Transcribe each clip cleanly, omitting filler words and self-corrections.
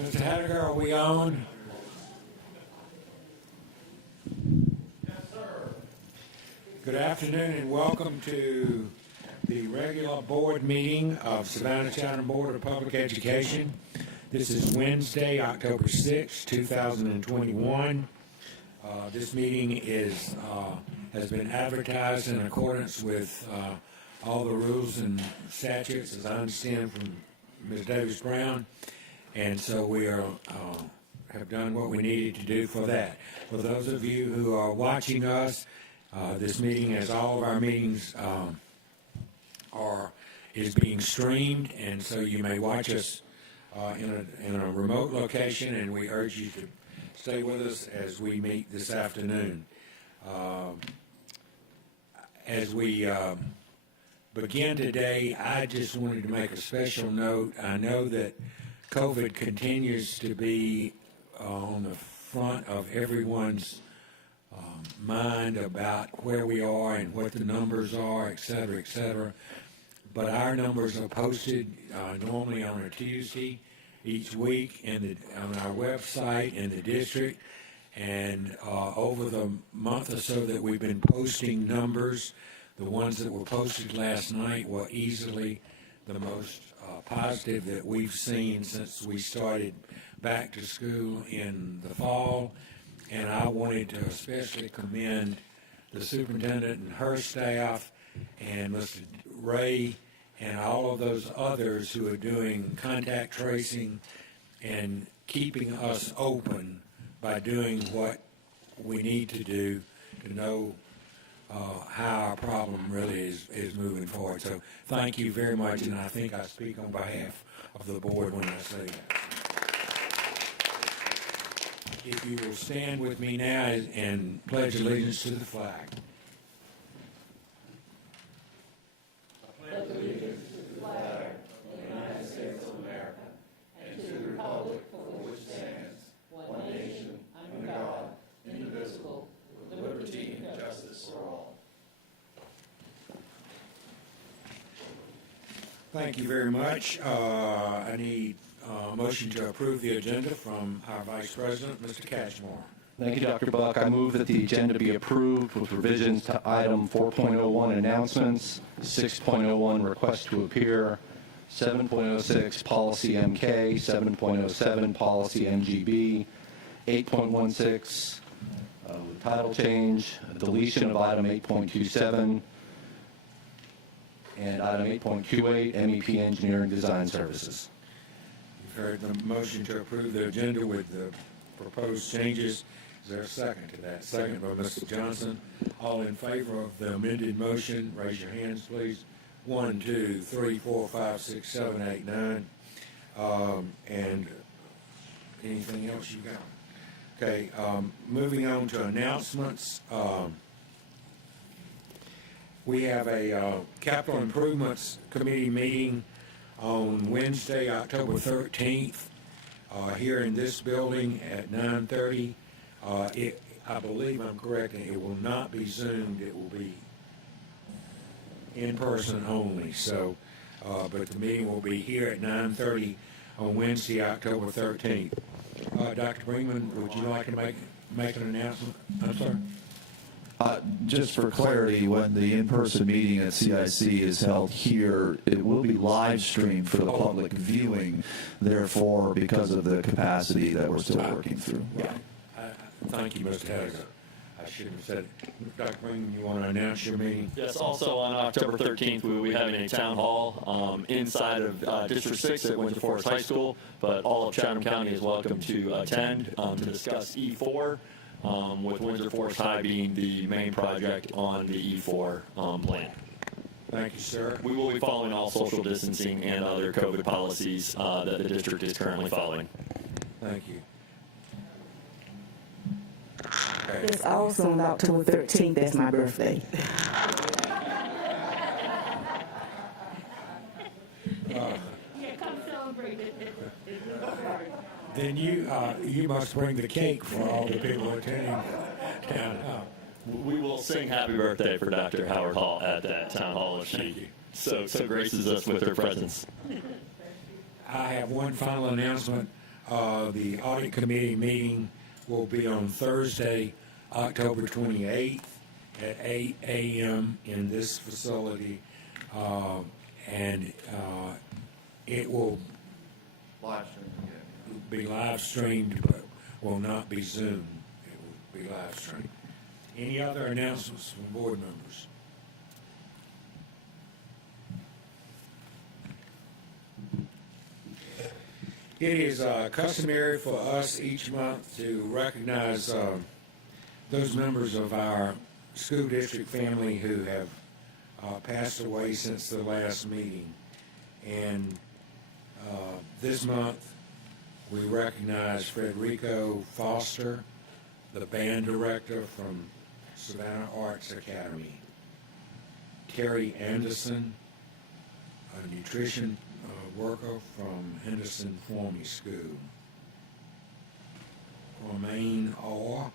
Mr. Hattiger, are we on? Yes, sir. Good afternoon and welcome to the regular board meeting of Savannah County Board of Public Education. This is Wednesday, October 6, 2021. This meeting has been advertised in accordance with all the rules and statutes, as I understand from Ms. Davis-Brown, and so we have done what we needed to do for that. For those of you who are watching us, this meeting, as all of our meetings, is being streamed, and so you may watch us in a remote location, and we urge you to stay with us as we meet this afternoon. As we begin today, I just wanted to make a special note. I know that COVID continues to be on the front of everyone's mind about where we are and what the numbers are, et cetera, but our numbers are posted normally on a Tuesday each week on our website in the district, and over the month or so that we've been posting numbers, the ones that were posted last night were easily the most positive that we've seen since we started back to school in the fall. And I wanted to especially commend the superintendent and her staff and Mr. Ray and all of those others who are doing contact tracing and keeping us open by doing what we need to do to know how our problem really is moving forward. So thank you very much, and I think I speak on behalf of the board when I say that. If you will stand with me now and pledge allegiance to the flag. I pledge allegiance to the flag of the United States of America and to the republic for which it stands, one nation, under God, indivisible, with liberty and justice for all. Thank you very much. I need a motion to approve the agenda from our Vice President, Mr. Cashmore. Thank you, Dr. Buck. I move that the agenda be approved with revisions to item 4.01 announcements, 6.01 request to appear, 7.06 policy MK, 7.07 policy NGB, 8.16 title change, deletion of item 8.27, and item 8.28 MEP Engineering Design Services. You've heard the motion to approve the agenda with the proposed changes. Is there a second to that? Second by Mr. Johnson. All in favor of the amended motion, raise your hands, please. 1, 2, 3, 4, 5, 6, 7, 8, 9. And anything else you got? Okay, moving on to announcements. We have a Capital Improvements Committee meeting on Wednesday, October 13th, here in this building at 9:30. I believe I'm correct, and it will not be Zoomed. It will be in person only. So, but the meeting will be here at 9:30 on Wednesday, October 13th. Dr. Brinkman, would you like to make an announcement? I'm sorry. Just for clarity, when the in-person meeting at CIC is held here, it will be live streamed for the public viewing. Therefore, because of the capacity that we're still working through. Yeah. Thank you, Mr. Hattiger. I shouldn't have said it. Dr. Brinkman, you want to announce your meeting? Yes, also on October 13th, we will be having a town hall inside of District 6 at Windsor Forest High School, but all of Chatham County is welcome to attend to discuss E4, with Windsor Forest High being the main project on the E4 plan. Thank you, sir. We will be following all social distancing and other COVID policies that the district is currently following. Thank you. Okay. It's also on October 13th. That's my birthday. Come celebrate it. Then you must bring the cake for all the people attending town hall. We will sing happy birthday for Dr. Howard Hall at that town hall if she so graces us with her presence. I have one final announcement. The audit committee meeting will be on Thursday, October 28th at 8 a.m. in this facility. And it will be live streamed, but will not be Zoom. It will be live streamed. Any other announcements from board members? It is customary for us each month to recognize those members of our school district family who have passed away since the last meeting. And this month, we recognize Frederico Foster, the band director from Savannah Arts Academy, Terry Anderson, a nutrition worker from Henderson Forming School, Romaine Orr,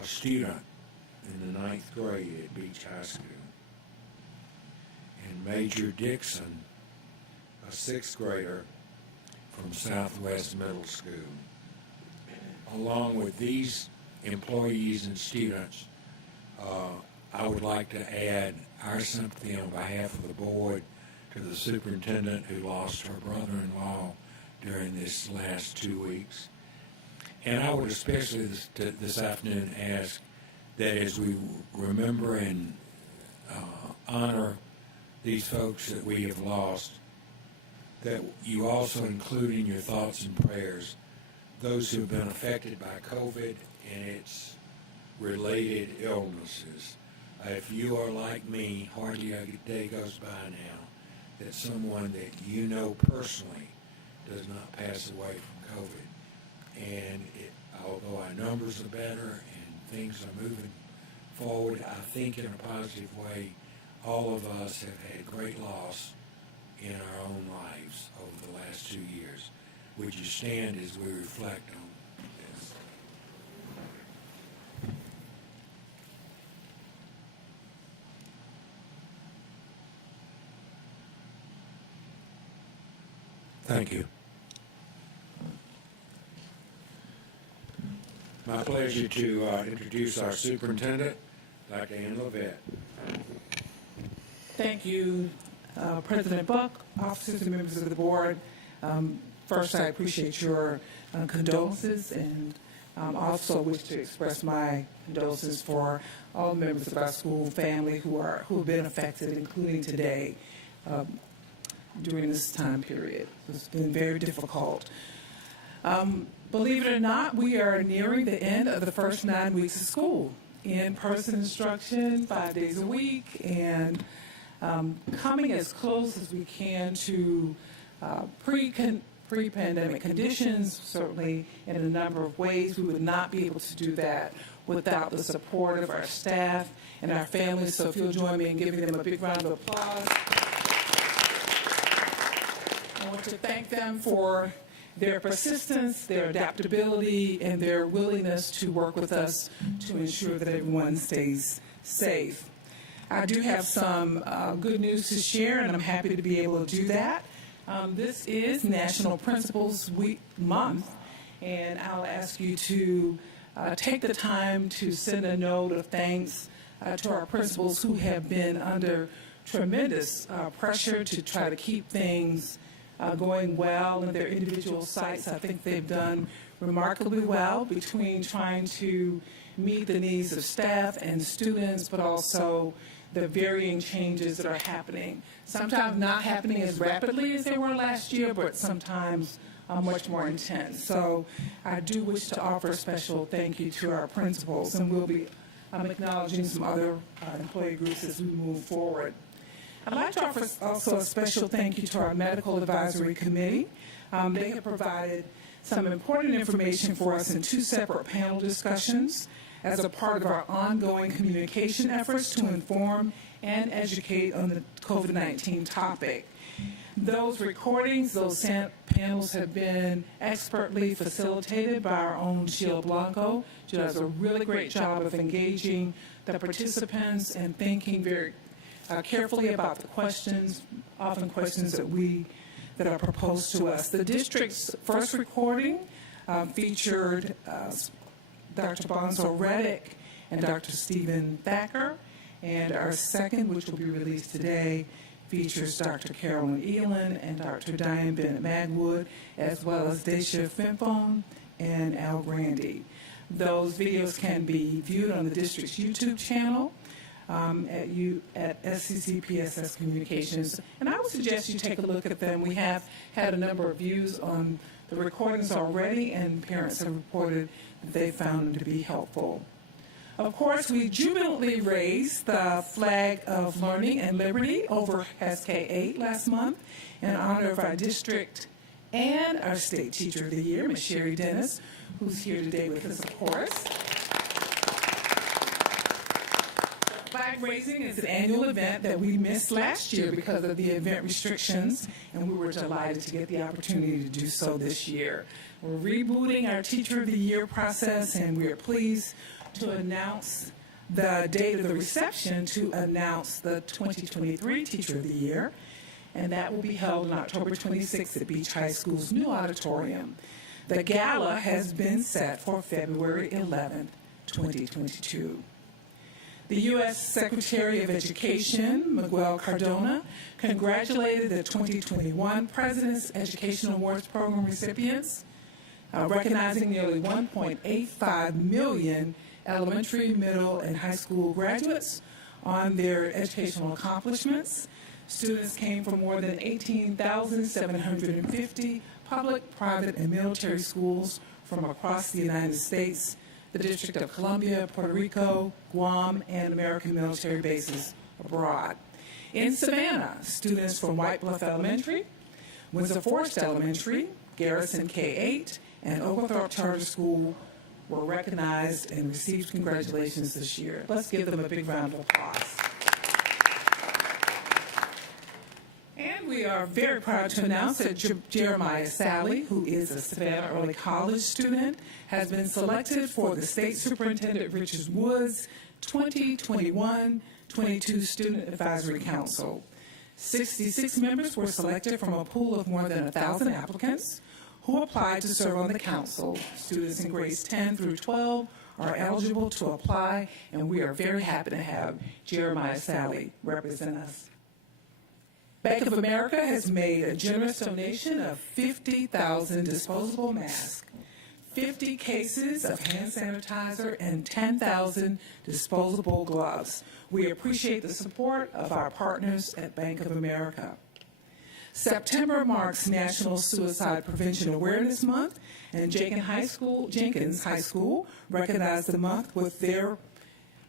a student in the 9th grade at Beach High School, and Major Dixon, a 6th grader from Southwest Middle School. Along with these employees and students, I would like to add our sympathy on behalf of the board to the superintendent who lost her brother-in-law during this last 2 weeks. And I would especially this afternoon ask that as we remember and honor these folks that we have lost, that you also include in your thoughts and prayers those who have been affected by COVID and its related illnesses. If you are like me, hardly a day goes by now that someone that you know personally does not pass away from COVID. And although our numbers are better and things are moving forward, I think in a positive way, all of us have had great loss in our own lives over the last 2 years. Would you stand as we reflect on this? Thank you. My pleasure to introduce our superintendent, Dr. Ann Levette. Thank you, President Buck, officers and members of the board. First, I appreciate your condolences, and also wish to express my condolences for all members of our school family who have been affected, including today, during this time period. It's been very difficult. Believe it or not, we are nearing the end of the first 9 weeks of school. In-person instruction, 5 days a week, and coming as close as we can to pre-pandemic conditions, certainly in a number of ways. We would not be able to do that without the support of our staff and our families. So if you'll join me in giving them a big round of applause. I want to thank them for their persistence, their adaptability, and their willingness to work with us to ensure that everyone stays safe. I do have some good news to share, and I'm happy to be able to do that. This is National Principals Month, and I'll ask you to take the time to send a note of thanks to our principals who have been under tremendous pressure to try to keep things going well in their individual sites. I think they've done remarkably well between trying to meet the needs of staff and students, but also the varying changes that are happening. Sometimes not happening as rapidly as they were last year, but sometimes much more intense. So I do wish to offer a special thank you to our principals, and we'll be acknowledging some other employee groups as we move forward. I'd like to offer also a special thank you to our Medical Advisory Committee. They have provided some important information for us in 2 separate panel discussions as a part of our ongoing communication efforts to inform and educate on the COVID-19 topic. Those recordings, those panels have been expertly facilitated by our own Sheila Blanco. She does a really great job of engaging the participants and thinking very carefully about the questions, often questions that that are proposed to us. The district's first recording featured Dr. Bonzo Reddick and Dr. Stephen Thacker, and our second, which will be released today, features Dr. Carolyn Elin and Dr. Diane Bennett Magwood, as well as Daisha Finphone and Al Grandy. Those videos can be viewed on the district's YouTube channel at SCCPSS Communications, and I would suggest you take a look at them. We have had a number of views on the recordings already, and parents have reported that they found them to be helpful. Of course, we jubilantly raised the flag of learning and liberty over Cascade 8 last month in honor of our district and our state teacher of the year, Ms. Sherry Dennis, who's here today with us, of course. Flag raising is an annual event that we missed last year because of the event restrictions, and we were delighted to get the opportunity to do so this year. We're rebooting our Teacher of the Year process, and we are pleased to announce the date of the reception to announce the 2023 Teacher of the Year, and that will be held on October 26th at Beach High School's new auditorium. The gala has been set for February 11th, 2022. The U.S. Secretary of Education, Miguel Cardona, congratulated the 2021 President's Education Awards Program recipients, recognizing nearly 1.85 million elementary, middle, and high school graduates on their educational accomplishments. Students came from more than 18,750 public, private, and military schools from across the United States, the District of Columbia, Puerto Rico, Guam, and American military bases abroad. In Savannah, students from White Bluff Elementary, Windsor Forest Elementary, Garrison K-8, and Oglethorpe Charter School were recognized and received congratulations this year. Let's give them a big round of applause. And we are very proud to announce that Jeremiah Sally, who is a Savannah Early College student, has been selected for the State Superintendent Richard Wood's 2021-22 Student Advisory Council. 66 members were selected from a pool of more than 1,000 applicants who applied to serve on the council. Students in grades 10 through 12 are eligible to apply, and we are very happy to have Jeremiah Sally represent us. Bank of America has made a generous donation of 50,000 disposable masks, 50 cases of hand sanitizer, and 10,000 disposable gloves. We appreciate the support of our partners at Bank of America. September marks National Suicide Prevention Awareness Month, and Jenkins High School recognized the month with their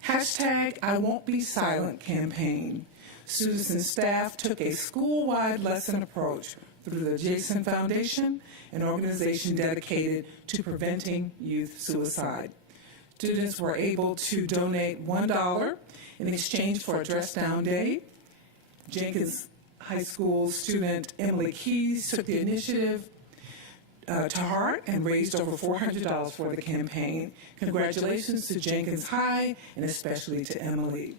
hashtag I Won't Be Silent campaign. Students and staff took a school-wide lesson approach through the Jason Foundation, an organization dedicated to preventing youth suicide. Students were able to donate $1 in exchange for a dress-down day. Jenkins High School student Emily Keys took the initiative to heart and raised over $400 for the campaign. Congratulations to Jenkins High and especially to Emily.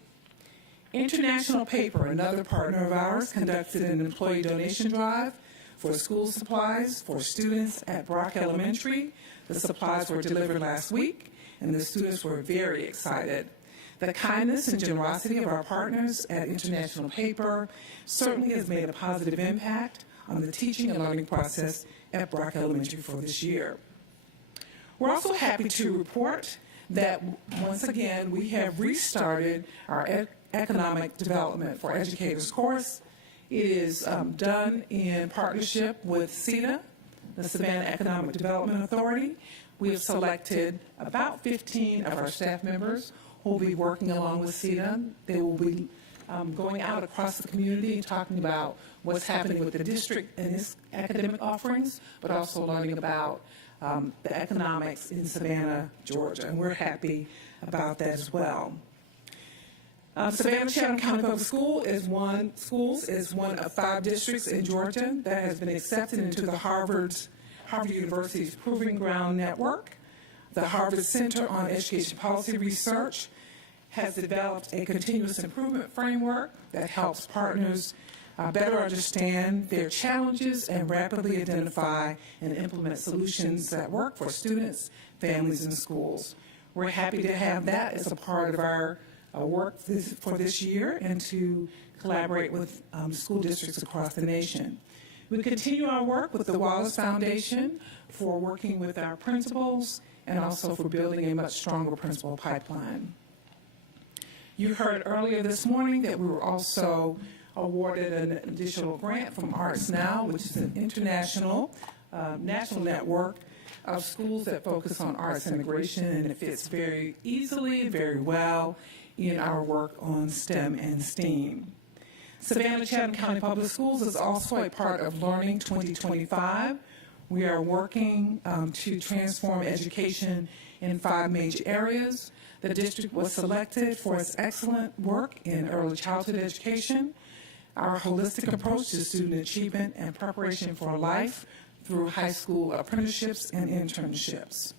International Paper, another partner of ours, conducted an employee donation drive for school supplies for students at Brock Elementary. The supplies were delivered last week, and the students were very excited. The kindness and generosity of our partners at International Paper certainly has made a positive impact on the teaching and learning process at Brock Elementary for this year. We're also happy to report that once again we have restarted our Economic Development for Educators course. It is done in partnership with CETA, the Savannah Economic Development Authority. We have selected about 15 of our staff members who will be working along with CETA. They will be going out across the community and talking about what's happening with the district and its academic offerings, but also learning about the economics in Savannah, Georgia, and we're happy about that as well. Savannah-Chatham County Public Schools is one of 5 districts in Georgia that has been accepted into the Harvard University's Proving Ground Network. The Harvard Center on Education Policy Research has developed a continuous improvement framework that helps partners better understand their challenges, and rapidly identify and implement solutions that work for students, families, and schools. We're happy to have that as a part of our work for this year and to collaborate with school districts across the nation. We continue our work with the Wallace Foundation for working with our principals and also for building a much stronger principal pipeline. You heard earlier this morning that we were also awarded an additional grant from Arts Now, which is an international national network of schools that focus on arts integration, and it fits very easily, very well in our work on STEM and STEAM. Savannah-Chatham County Public Schools is also a part of Learning 2025. We are working to transform education in 5 major areas. The district was selected for its excellent work in early childhood education, our holistic approach to student achievement and preparation for life through high school apprenticeships and internships.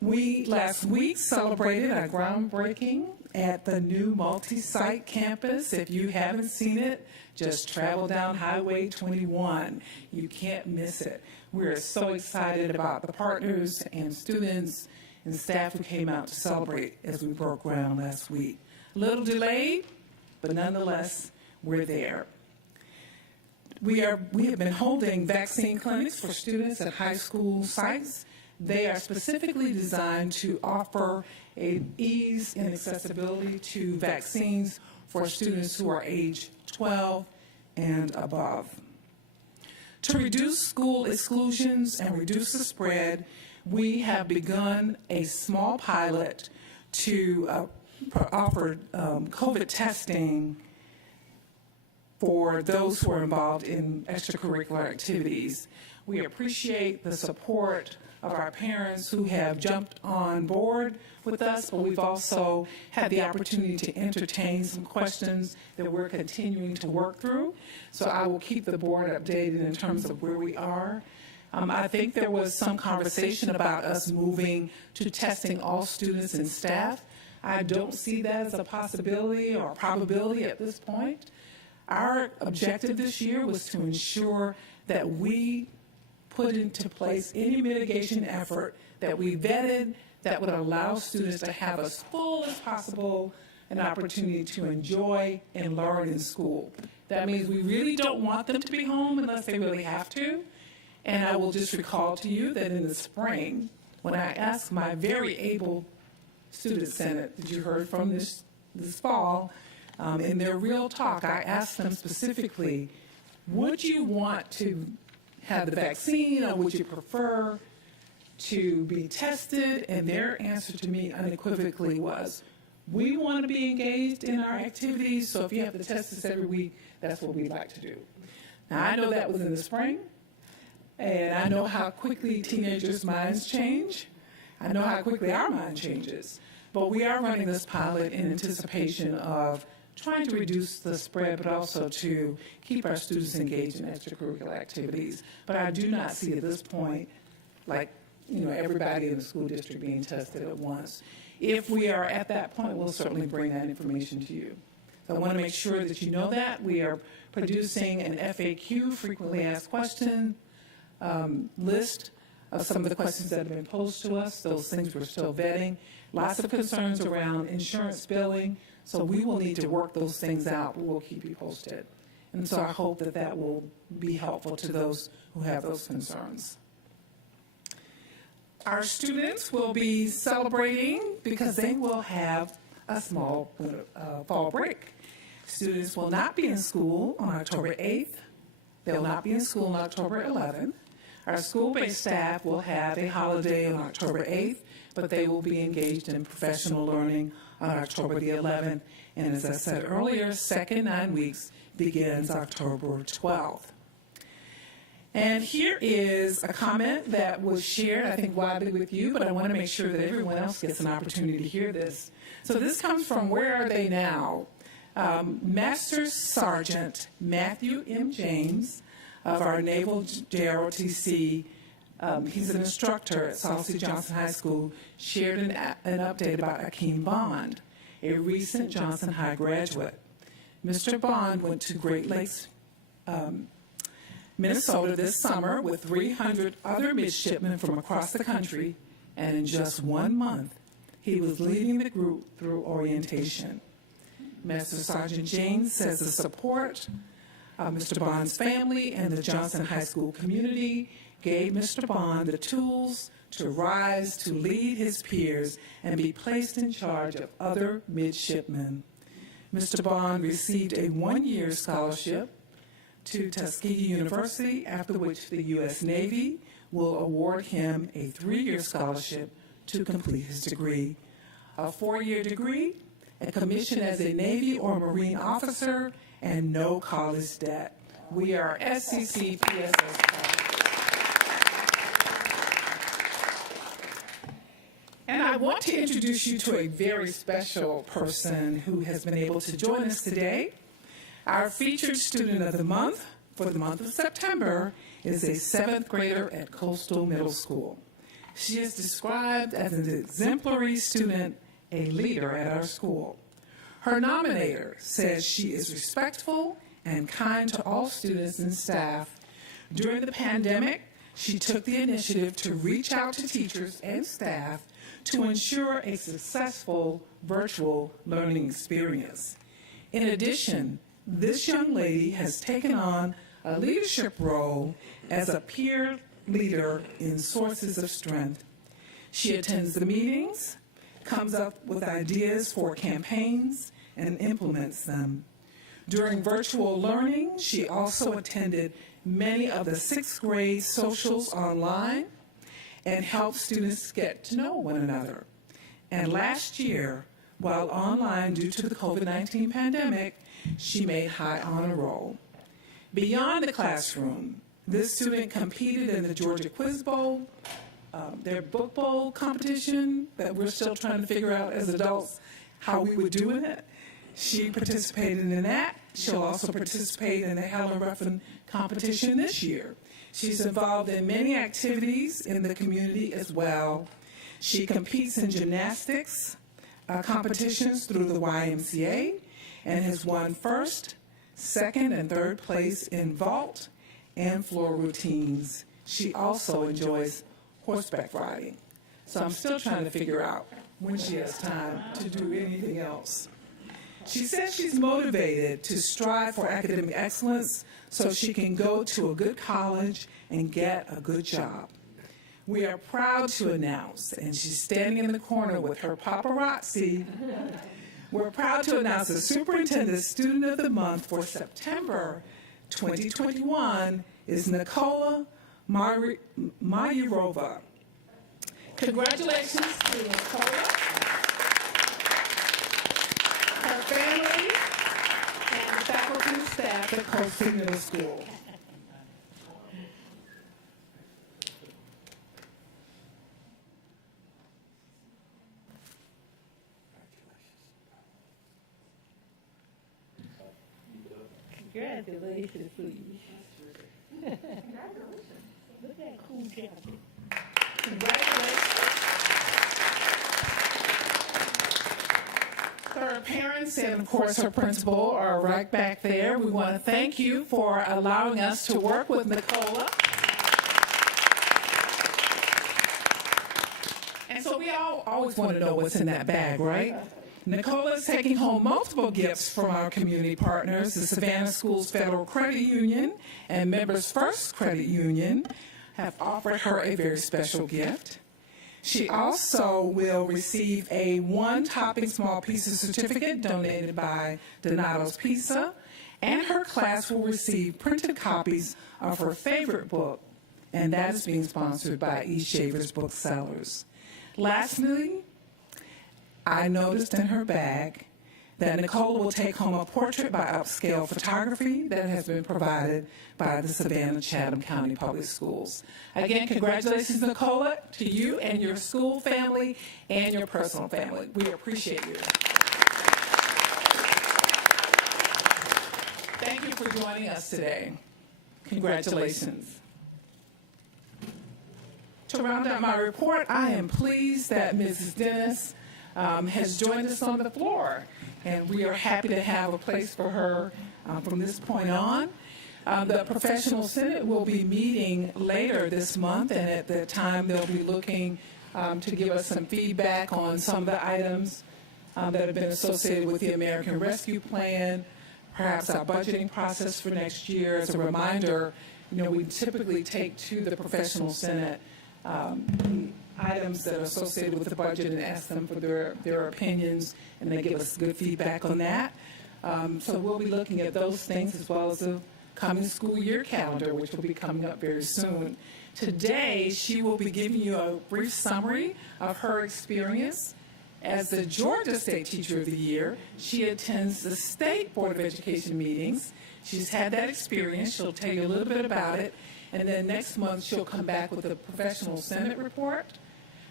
We last week celebrated a groundbreaking at the new multi-site campus. If you haven't seen it, just travel down Highway 21. You can't miss it. We're so excited about the partners and students and staff who came out to celebrate as we broke ground last week. A little delayed, but nonetheless, we're there. We have been holding vaccine clinics for students at high school sites. They are specifically designed to offer an ease and accessibility to vaccines for students who are age 12 and above. To reduce school exclusions and reduce the spread, we have begun a small pilot to offer COVID testing for those who are involved in extracurricular activities. We appreciate the support of our parents who have jumped on board with us, but we've also had the opportunity to entertain some questions that we're continuing to work through. So I will keep the board updated in terms of where we are. I think there was some conversation about us moving to testing all students and staff. I don't see that as a possibility or probability at this point. Our objective this year was to ensure that we put into place any mitigation effort that we vetted that would allow students to have as full as possible an opportunity to enjoy and learn in school. That means we really don't want them to be home unless they really have to. And I will just recall to you that in the spring, when I asked my very able student senate that you heard from this fall, in their real talk, I asked them specifically, would you want to have the vaccine or would you prefer to be tested? And their answer to me unequivocally was, we want to be engaged in our activities, so if you have to test us every week, that's what we'd like to do. Now, I know that was in the spring, and I know how quickly teenagers' minds change. I know how quickly our mind changes. But we are running this pilot in anticipation of trying to reduce the spread, but also to keep our students engaged in extracurricular activities. But I do not see at this point, like, everybody in the school district being tested at once. If we are at that point, we'll certainly bring that information to you. So I want to make sure that you know that. We are producing an FAQ, frequently asked question, list of some of the questions that have been posed to us. Those things we're still vetting. Lots of concerns around insurance billing. So we will need to work those things out, but we'll keep you posted. And so I hope that that will be helpful to those who have those concerns. Our students will be celebrating because they will have a small fall break. Students will not be in school on October 8th. They'll not be in school on October 11th. Our school-based staff will have a holiday on October 8th, but they will be engaged in professional learning on October the 11th. And as I said earlier, second 9 weeks begins October 12th. And here is a comment that was shared, I think, widely with you, but I want to make sure that everyone else gets an opportunity to hear this. So this comes from Where Are They Now? Master Sergeant Matthew M. James of our Naval JROTC, he's an instructor at South C. Johnson High School, shared an update about Akeem Bond, a recent Johnson High graduate. Mr. Bond went to Great Lakes, Minnesota this summer with 300 other midshipmen from across the country, and in just 1 month, he was leading the group through orientation. Master Sergeant James says the support of Mr. Bond's family and the Johnson High School community gave Mr. Bond the tools to rise to lead his peers and be placed in charge of other midshipmen. Mr. Bond received a 1-year scholarship to Tuskegee University, after which the U.S. Navy will award him a 3-year scholarship to complete his degree. A 4-year degree, a commission as a Navy or Marine officer, and no college debt. We are SCC PSS proud. And I want to introduce you to a very special person who has been able to join us today. Our featured student of the month for the month of September is a 7th grader at Coastal Middle School. She is described as an exemplary student, a leader at our school. Her nominator says she is respectful and kind to all students and staff. During the pandemic, she took the initiative to reach out to teachers and staff to ensure a successful virtual learning experience. In addition, this young lady has taken on a leadership role as a peer leader in Sources of Strength. She attends the meetings, comes up with ideas for campaigns, and implements them. During virtual learning, she also attended many of the 6th grade socials online and helped students get to know one another. And last year, while online due to the COVID-19 pandemic, she made high honor roll. Beyond the classroom, this student competed in the Georgia Quiz Bowl, their book bowl competition that we're still trying to figure out as adults how we would do in it. She participated in that. She'll also participate in the Helen Ruffin competition this year. She's involved in many activities in the community as well. She competes in gymnastics competitions through the YMCA and has won 1st, 2nd, and 3rd place in vault and floor routines. She also enjoys horseback riding. So I'm still trying to figure out when she has time to do anything else. She says she's motivated to strive for academic excellence so she can go to a good college and get a good job. We are proud to announce, and she's standing in the corner with her paparazzi, we're proud to announce the Superintendent Student of the Month for September 2021 is Nicola Mayurova. Congratulations to Nicola, her family, and the faculty and staff at Coastal Middle School. Congratulations, please. Look at that cool jacket. Congratulations. Her parents and, of course, her principal are right back there. We want to thank you for allowing us to work with Nicola. And so we all always want to know what's in that bag, right? Nicola is taking home multiple gifts from our community partners, the Savannah Schools Federal Credit Union and Members First Credit Union have offered her a very special gift. She also will receive a 1-topping small pizza certificate donated by Donato's Pizza, and her class will receive printed copies of her favorite book, and that is being sponsored by E. Shaver's Booksellers. Lastly, I noticed in her bag that Nicola will take home a portrait by Upscale Photography that has been provided by the Savannah Chatham County Public Schools. Again, congratulations, Nicola, to you and your school family and your personal family. We appreciate you. Thank you for joining us today. Congratulations. To round out my report, I am pleased that Mrs. Dennis has joined us on the floor. and we are happy to have a place for her from this point on. The Professional Senate will be meeting later this month, and at that time they'll be looking to give us some feedback on some of the items that have been associated with the American Rescue Plan, perhaps our budgeting process for next year. As a reminder, we typically take to the Professional Senate the items that are associated with the budget and ask them for their opinions, and they give us good feedback on that. So we'll be looking at those things as well as the coming school year calendar, which will be coming up very soon. Today, she will be giving you a brief summary of her experience. As the Georgia State Teacher of the Year, she attends the State Board of Education meetings. She's had that experience. She'll tell you a little bit about it. And then next month, she'll come back with a Professional Senate report.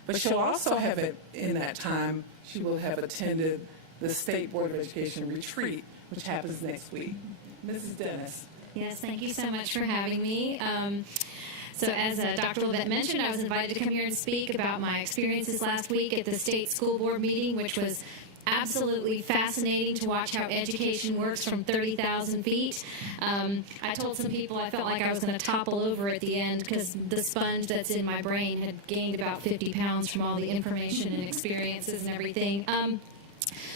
But she'll also have it in that time, she will have attended the State Board of Education retreat, which happens next week. Mrs. Dennis. Yes, thank you so much for having me. So as Dr. Levette mentioned, I was invited to come here and speak about my experiences last week at the state school board meeting, which was absolutely fascinating to watch how education works from 30,000 feet. I told some people I felt like I was going to topple over at the end because the sponge that's in my brain had gained about 50 pounds from all the information and experiences and everything.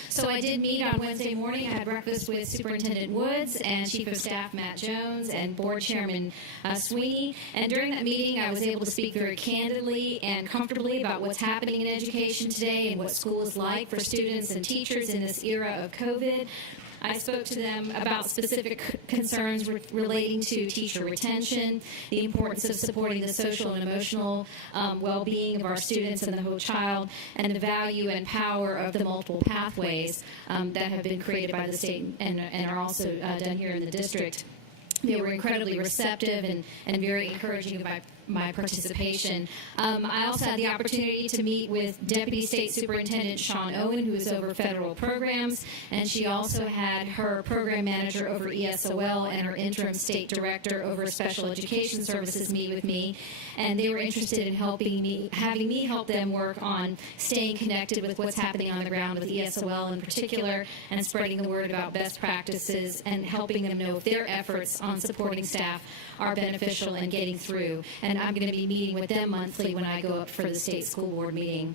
So I did meet on Wednesday morning. I had breakfast with Superintendent Woods and Chief of Staff Matt Jones and Board Chairman Sweeney. And during that meeting, I was able to speak very candidly and comfortably about what's happening in education today and what school is like for students and teachers in this era of COVID. I spoke to them about specific concerns relating to teacher retention, the importance of supporting the social and emotional well-being of our students and the whole child, and the value and power of the multiple pathways that have been created by the state and are also done here in the district. They were incredibly receptive and very encouraging of my participation. I also had the opportunity to meet with Deputy State Superintendent Sean Owen, who is over federal programs, and she also had her program manager over ESOL and her interim state director over special education services meet with me, and they were interested in having me help them work on staying connected with what's happening on the ground with ESOL in particular, and spreading the word about best practices and helping them know if their efforts on supporting staff are beneficial and getting through. And I'm going to be meeting with them monthly when I go up for the state school board meeting.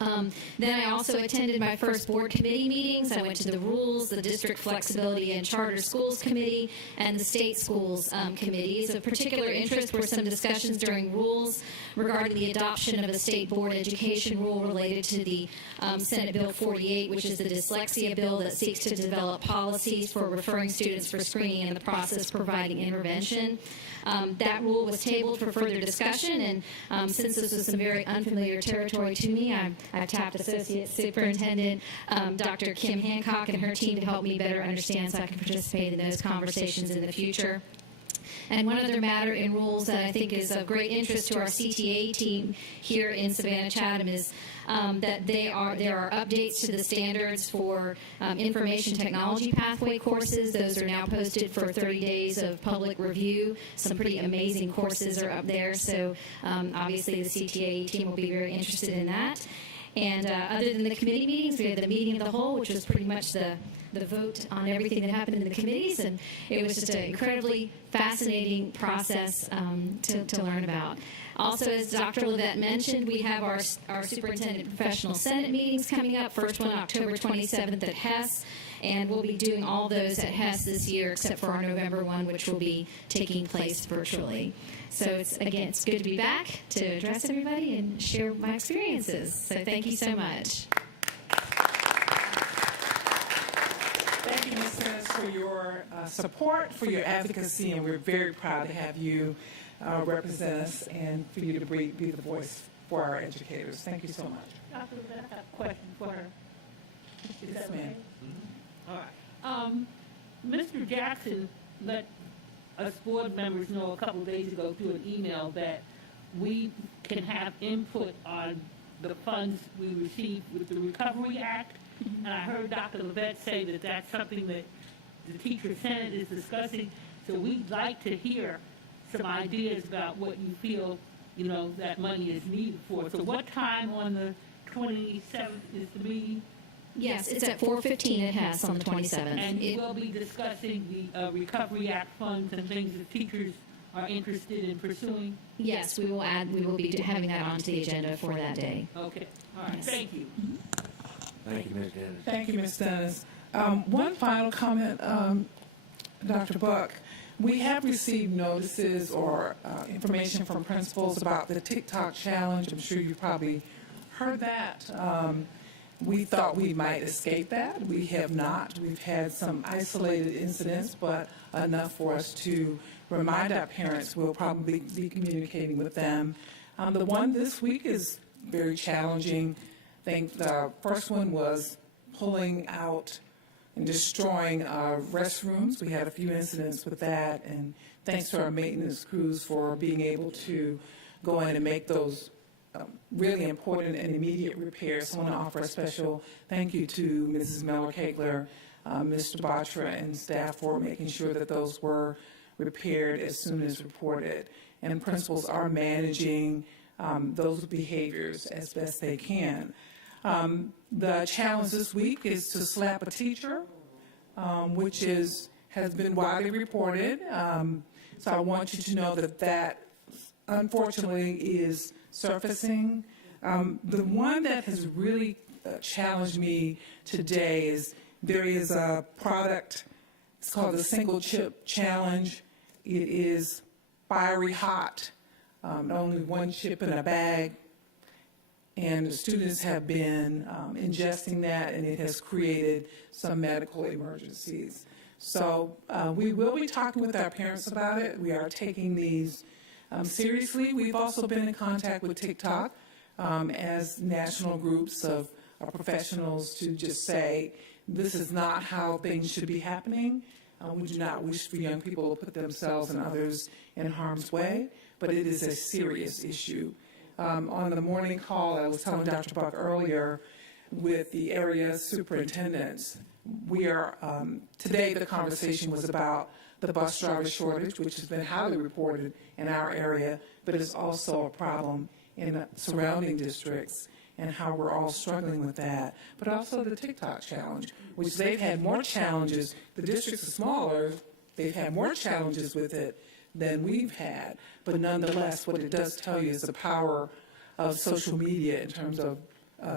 Then I also attended my first board committee meetings. I went to the Rules, the District Flexibility and Charter Schools Committee, and the State Schools Committees. Of particular interest were some discussions during Rules regarding the adoption of a state board education rule related to the Senate Bill 48, which is the dyslexia bill that seeks to develop policies for referring students for screening and the process providing intervention. That rule was tabled for further discussion, and since this was some very unfamiliar territory to me, I've tapped Associate Superintendent Dr. Kim Hancock and her team to help me better understand so I can participate in those conversations in the future. And one other matter in rules that I think is of great interest to our CTA team here in Savannah-Chatham is that there are updates to the standards for information technology pathway courses. Those are now posted for 30 days of public review. Some pretty amazing courses are up there, so obviously the CTA team will be very interested in that. And other than the committee meetings, we had the meeting of the whole, which was pretty much the vote on everything that happened in the committees, and it was just an incredibly fascinating process to learn about. Also, as Dr. Levette mentioned, we have our Superintendent Professional Senate meetings coming up. First one, October 27th at Hess, and we'll be doing all those at Hess this year except for our November one, which will be taking place virtually. So it's good to be back to address everybody and share my experiences. So thank you so much. Thank you, Ms. Dennis, for your support, for your advocacy, and we're very proud to have you represent us and for you to be the voice for our educators. Thank you so much. Dr. Levette, I have a question for her. Is Yes, that ma'am. okay? All right. Mr. Jackson let us board members know a couple of days ago through an email that we can have input on the funds we receive with the Recovery Act. And I heard Dr. Levette say that that's something that the Teacher Senate is discussing. So we'd like to hear some ideas about what you feel, that money is needed for. So what time on the 27th is the meeting? Yes, it's at 4:15 at Hess on the 27th. And we'll be discussing the Recovery Act funds and things that teachers are interested in pursuing? Yes, we will be having that onto the agenda for that day. Okay, all right, Yes. thank you. Thank you, Ms. Dennis. Thank you, Ms. Dennis. One final comment, Dr. Buck. We have received notices or information from principals about the TikTok challenge. I'm sure you've probably heard that. We thought we might escape that. We have not. We've had some isolated incidents, but enough for us to remind our parents. We'll probably be communicating with them. The one this week is very challenging. I think the first one was pulling out and destroying restrooms. We had a few incidents with that, and thanks to our maintenance crews for being able to go in and make those really important and immediate repairs. So I want to offer a special thank you to Mrs. Miller-Kegler, Mr. Batra, and staff for making sure that those were repaired as soon as reported. And principals are managing those behaviors as best they can. The challenge this week is to slap a teacher, which has been widely reported. So I want you to know that unfortunately is surfacing. The one that has really challenged me today is there is a product, it's called the Single Chip Challenge. It is fiery hot, only one chip in a bag. And the students have been ingesting that, and it has created some medical emergencies. So we will be talking with our parents about it. We are taking these seriously. We've also been in contact with TikTok as national groups of professionals to just say, this is not how things should be happening. We do not wish for young people to put themselves and others in harm's way, but it is a serious issue. On the morning call, I was telling Dr. Buck earlier with the area superintendents, we are, today the conversation was about the bus driver shortage, which has been highly reported in our area, but is also a problem in surrounding districts and how we're all struggling with that. But also the TikTok challenge, which they've had more challenges. The districts are smaller. They've had more challenges with it than we've had. But nonetheless, what it does tell you is the power of social media in terms of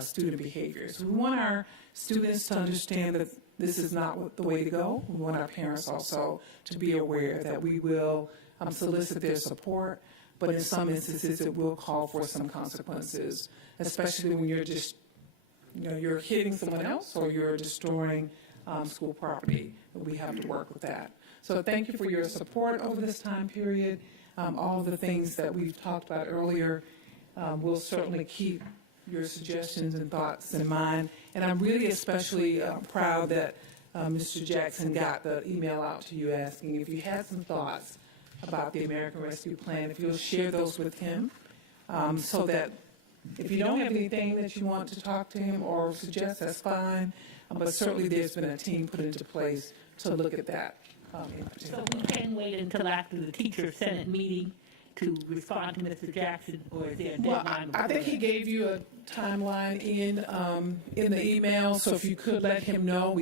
student behavior. So we want our students to understand that this is not the way to go. We want our parents also to be aware that we will solicit their support, but in some instances it will call for some consequences, especially when you're just, you're hitting someone else or you're destroying school property. We have to work with that. So thank you for your support over this time period. All of the things that we've talked about earlier, we'll certainly keep your suggestions and thoughts in mind. And I'm really especially proud that Mr. Jackson got the email out to you asking if you had some thoughts about the American Rescue Plan, if you'll share those with him, so that if you don't have anything that you want to talk to him or suggest, that's fine. But certainly there's been a team put into place to look at that in particular. So we can wait until after the teacher senate meeting to respond to Mr. Jackson, or is there a deadline? Well, I think he gave you a timeline in the email, so if you could let him know,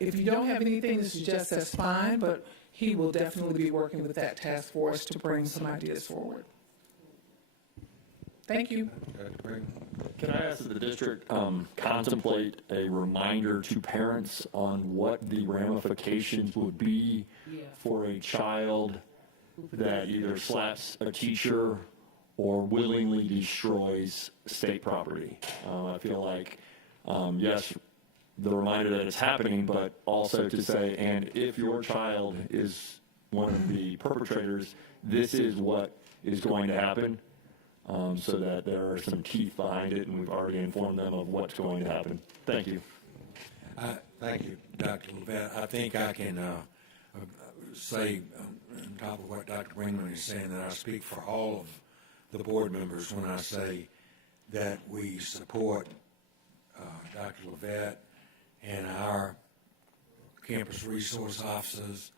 if you don't have anything to suggest, that's fine, but he will definitely be working with that task force to bring some ideas forward. Thank you. Can I ask that the district contemplate a reminder to parents on what the ramifications would be for a child that either slaps a teacher or willingly destroys state property? I feel like, yes, the reminder that it's happening, but also to say, and if your child is one of the perpetrators, this is what is going to happen. So that there are some teeth behind it, and we've already informed them of what's going to happen. Thank you. Thank you, Dr. Levette. I think I can say, on top of what Dr. Bringman is saying, that I speak for all of the board members when I say that we support Dr. Levette and our campus resource officers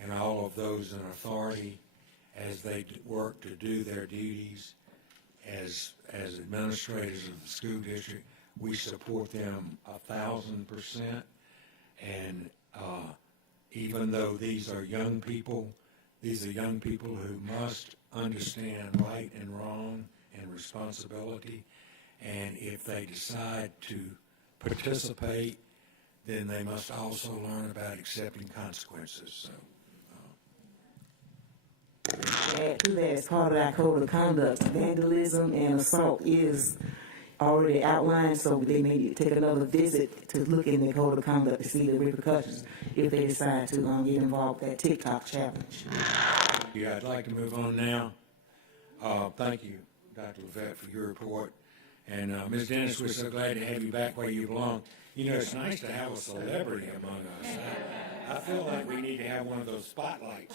and all of those in authority as they work to do their duties as administrators of the school district. we support them 1,000%. And even though these are young people who must understand right and wrong and responsibility. And if they decide to participate, then they must also learn about accepting consequences. So, Add to that, as part of our code of conduct, vandalism and assault is already outlined, so they may take another visit to look in the code of conduct to see the repercussions if they decide to get involved with that TikTok challenge. yeah, I'd like to move on now. Thank you, Dr. Levette, for your report. And Ms. Dennis, we're so glad to have you back where you belong. You know, it's nice to have a celebrity among us. I feel like we need to have one of those spotlights.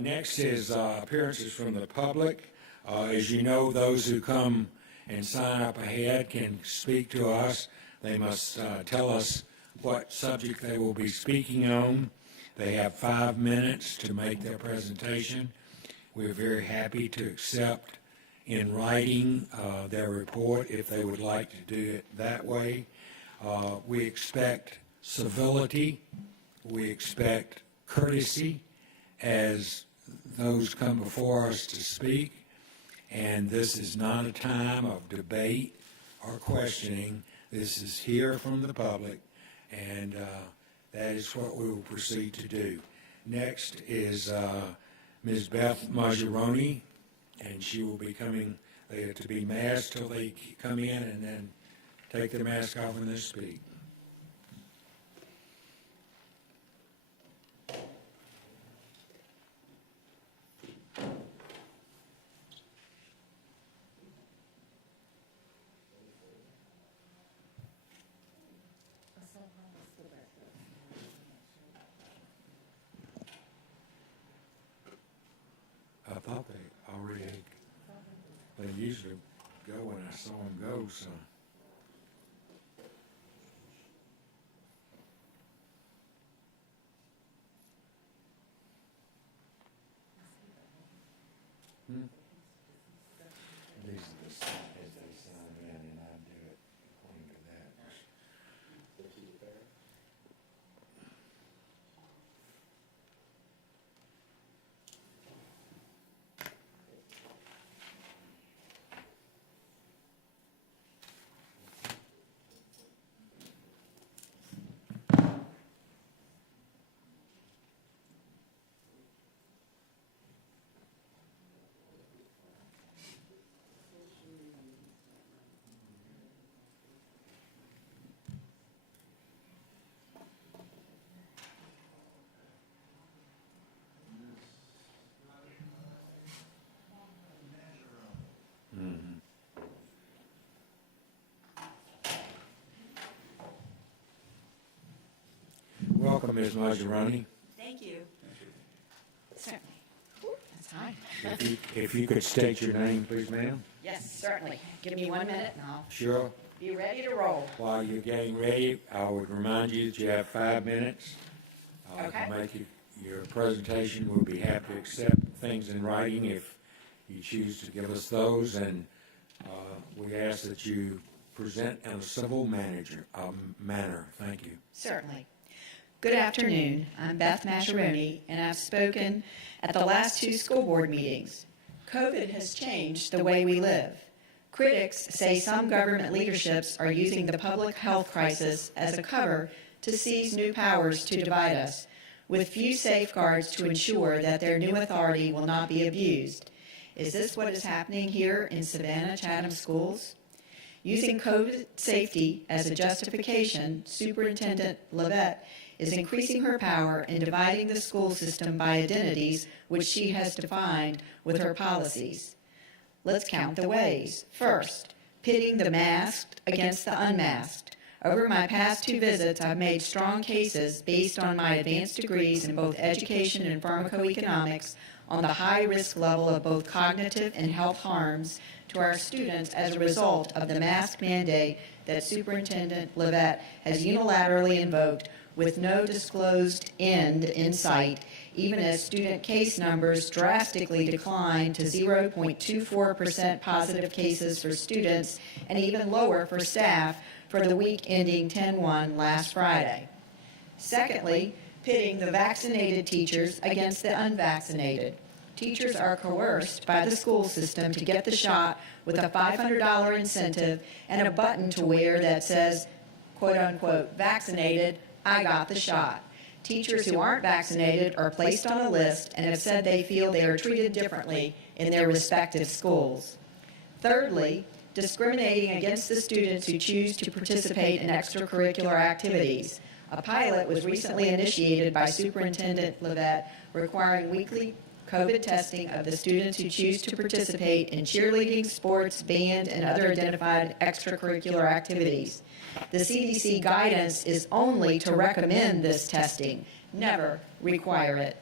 Next is appearances from the public. As you know, those who come and sign up ahead can speak to us. They must tell us what subject they will be speaking on. They have 5 minutes to make their presentation. We're very happy to accept in writing their report if they would like to do it that way. We expect civility. We expect courtesy as those come before us to speak. And this is not a time of debate or questioning. This is hear from the public, and that is what we will proceed to do. Next is Ms. Beth Majeroni, and she will be coming to be masked till they come in and then take their mask off when they speak. I thought they already, they usually go when I saw them go, so. These are the same as they sign in, and I do it according to that. Welcome, Ms. Majeroni. Thank you. Certainly. That's fine. If you could state your name, please, ma'am. Yes, certainly. Give me 1 minute and I'll Sure. be ready to roll. While you're getting ready, I would remind you that you have 5 minutes Okay. to make your presentation. We'll be happy to accept things in writing if you choose to give us those, and we ask that you present in a civil manner. Thank you. Certainly. Good afternoon. I'm Beth Majeroni, and I've spoken at the last 2 school board meetings. COVID has changed the way we live. Critics say some government leaderships are using the public health crisis as a cover to seize new powers to divide us, with few safeguards to ensure that their new authority will not be abused. Is this what is happening here in Savannah Chatham schools? Using COVID safety as a justification, Superintendent Levette is increasing her power in dividing the school system by identities which she has defined with her policies. Let's count the ways. First, pitting the masked against the unmasked. Over my past 2 visits, I've made strong cases based on my advanced degrees in both education and pharmacoeconomics on the high risk level of both cognitive and health harms to our students as a result of the mask mandate that Superintendent Levette has unilaterally invoked with no disclosed end in sight, even as student case numbers drastically declined to 0.24% positive cases for students and even lower for staff for the week ending 10/1 last Friday. Secondly, pitting the vaccinated teachers against the unvaccinated. Teachers are coerced by the school system to get the shot with a $500 incentive and a button to wear that says, quote unquote, vaccinated, I got the shot. Teachers who aren't vaccinated are placed on a list and have said they feel they are treated differently in their respective schools. Thirdly, discriminating against the students who choose to participate in extracurricular activities. A pilot was recently initiated by Superintendent Levette requiring weekly COVID testing of the students who choose to participate in cheerleading, sports, band, and other identified extracurricular activities. The CDC guidance is only to recommend this testing, never require it.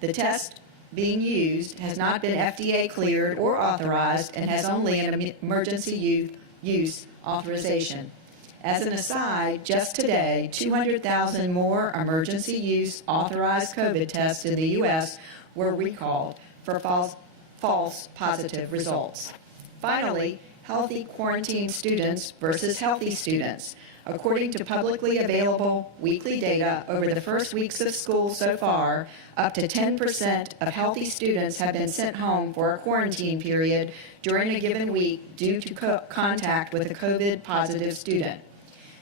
The test being used has not been FDA cleared or authorized and has only an emergency use authorization. As an aside, just today, 200,000 more emergency use authorized COVID tests in the U.S. were recalled for false positive results. Finally, healthy quarantine students versus healthy students. According to publicly available weekly data over the first weeks of school so far, up to 10% of healthy students have been sent home for a quarantine period during a given week due to contact with a COVID positive student.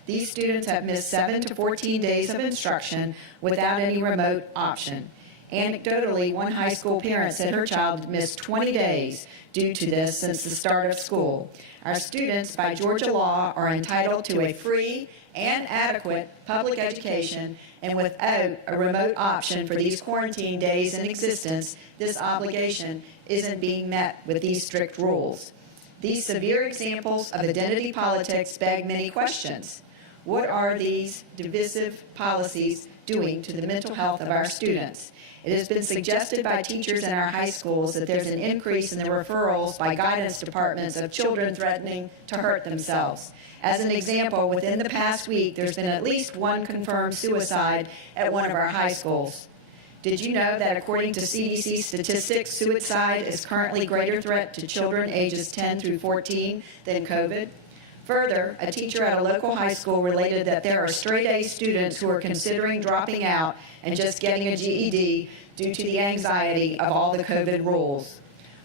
These students have missed 7 to 14 days of instruction without any remote option. Anecdotally, one high school parent said her child missed 20 days due to this since the start of school. Our students, by Georgia law, are entitled to a free and adequate public education, and without a remote option for these quarantine days in existence, this obligation isn't being met with these strict rules. These severe examples of identity politics beg many questions. What are these divisive policies doing to the mental health of our students? It has been suggested by teachers in our high schools that there's an increase in the referrals by guidance departments of children threatening to hurt themselves. As an example, within the past week, there's been at least one confirmed suicide at one of our high schools. Did you know that according to CDC statistics, suicide is currently a greater threat to children ages 10 through 14 than COVID? Further, a teacher at a local high school related that there are straight-A students who are considering dropping out and just getting a GED due to the anxiety of all the COVID rules.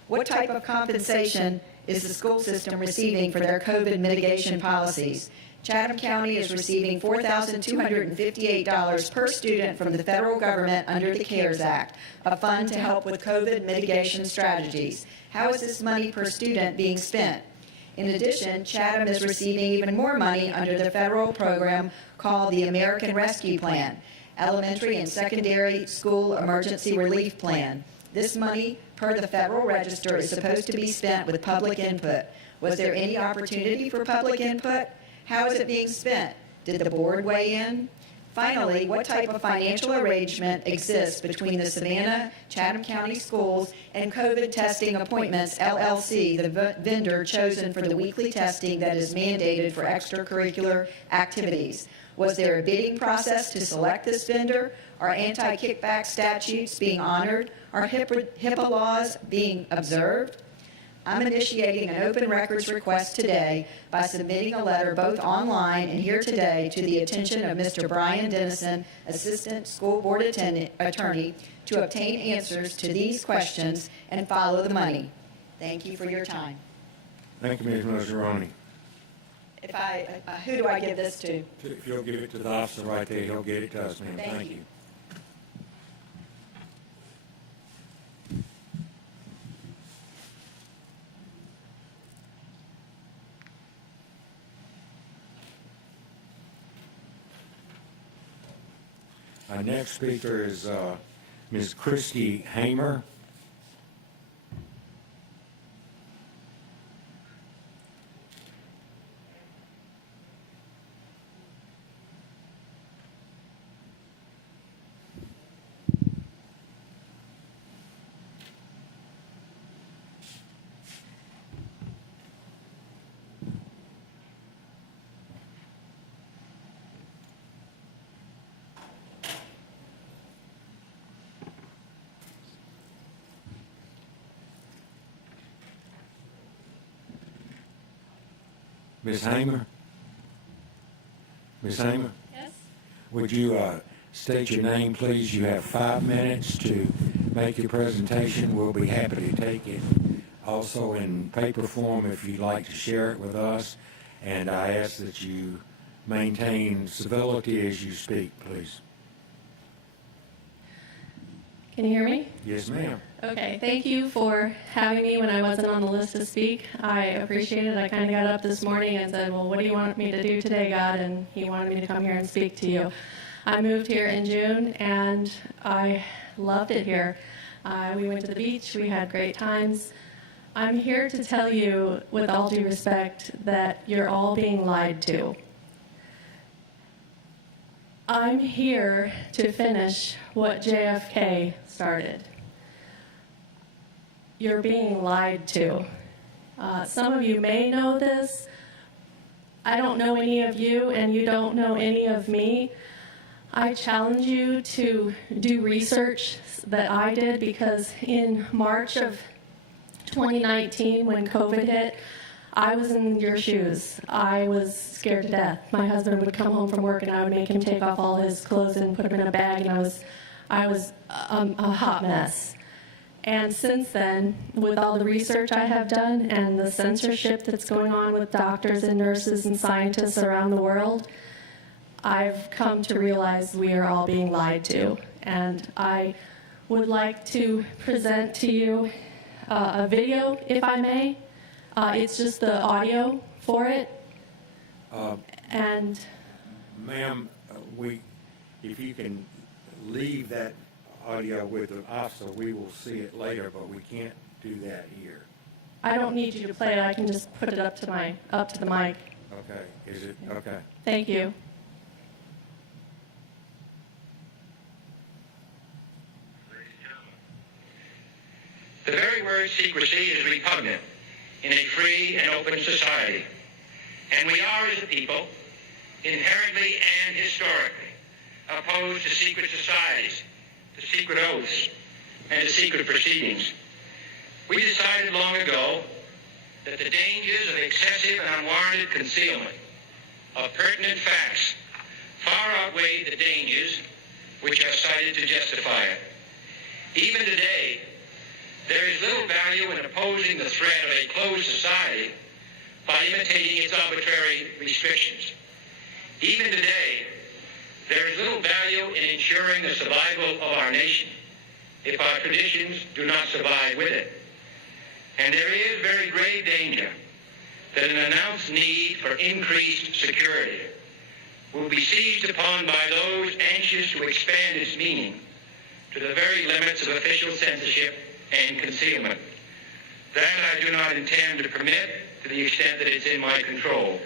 What type of compensation is the school system receiving for their COVID mitigation policies? Chatham County is receiving $4,258 per student from the federal government under the CARES Act, a fund to help with COVID mitigation strategies. How is this money per student being spent? In addition, Chatham is receiving even more money under the federal program called the American Rescue Plan, Elementary and Secondary School Emergency Relief Plan. This money, per the Federal Register, is supposed to be spent with public input. Was there any opportunity for public input? How is it being spent? Did the board weigh in? Finally, what type of financial arrangement exists between the Savannah, Chatham County Schools, and COVID Testing Appointments, LLC, the vendor chosen for the weekly testing that is mandated for extracurricular activities? Was there a bidding process to select this vendor? Are anti-kickback statutes being honored? Are HIPAA laws being observed? I'm initiating an open records request today by submitting a letter both online and here today to the attention of Mr. Brian Dennison, Assistant School Board Attorney, to obtain answers to these questions and follow the money. Thank you for your time. Thank you, Ms. Mazzaroni. Who do I give this to? If you'll give it to the officer right there, he'll get it to us, ma'am. Thank you. Our next speaker is Ms. Christy Hamer. Ms. Hamer? Ms. Hamer? Yes. Would you state your name, please? You have 5 minutes to make your presentation. We'll be happy to take it also in paper form if you'd like to share it with us. And I ask that you maintain civility as you speak, please. Can you hear me? Yes, ma'am. Okay, thank you for having me when I wasn't on the list to speak. I appreciate it. I kind of got up this morning and said, well, what do you want me to do today, God? And he wanted me to come here and speak to you. I moved here in June, and I loved it here. We went to the beach. We had great times. I'm here to tell you, with all due respect, that you're all being lied to. I'm here to finish what JFK started. You're being lied to. Some of you may know this. I don't know any of you, and you don't know any of me. I challenge you to do research that I did, because in March of 2019, when COVID hit, I was in your shoes. I was scared to death. My husband would come home from work, and I would make him take off all his clothes and put them in a bag, and I was a hot mess. And since then, with all the research I have done and the censorship that's going on with doctors and nurses and scientists around the world, I've come to realize we are all being lied to. And I would like to present to you a video, if I may. It's just the audio for it. And Ma'am, if you can leave that audio with the officer, we will see it later, but we can't do that here. I don't need you to play it. I can just put it up to the mic. Okay, is it, okay. Thank you. The very word secrecy is repugnant in a free and open society. And we are, as a people, inherently and historically opposed to secret societies, to secret oaths, and to secret proceedings. We decided long ago that the dangers of excessive and unwarranted concealment of pertinent facts far outweigh the dangers which are cited to justify it. Even today, there is little value in opposing the threat of a closed society by imitating its arbitrary restrictions. Even today, there is little value in ensuring the survival of our nation if our traditions do not survive with it. And there is very grave danger that an announced need for increased security will be seized upon by those anxious to expand its meaning to the very limits of official censorship and concealment. That I do not intend to permit to the extent that it's in my control.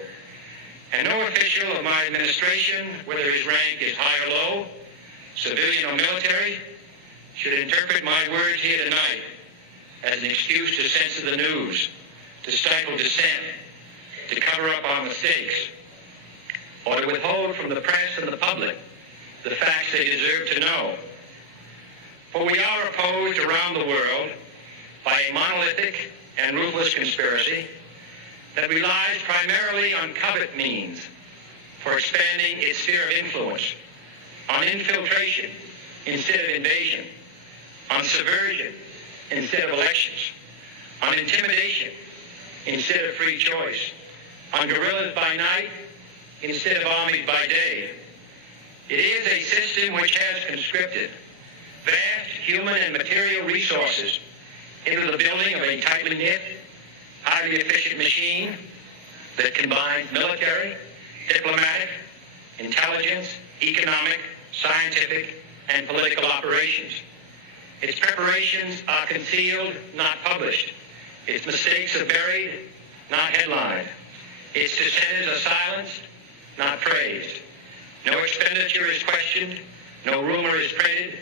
And no official of my administration, whether his rank is high or low, civilian or military, should interpret my words here tonight as an excuse to censor the news, to stifle dissent, to cover up our mistakes, or to withhold from the press and the public the facts they deserve to know. For we are opposed around the world by a monolithic and ruthless conspiracy that relies primarily on covert means for expanding its sphere of influence, on infiltration instead of invasion, on subversion instead of elections, on intimidation instead of free choice, on guerrillas by night instead of armies by day. It is a system which has conscripted vast human and material resources into the building of a tightly knit, highly efficient machine that combines military, diplomatic, intelligence, economic, scientific, and political operations. Its preparations are concealed, not published. Its mistakes are buried, not headlined. Its dissenters are silenced, not praised. No expenditure is questioned, no rumor is printed,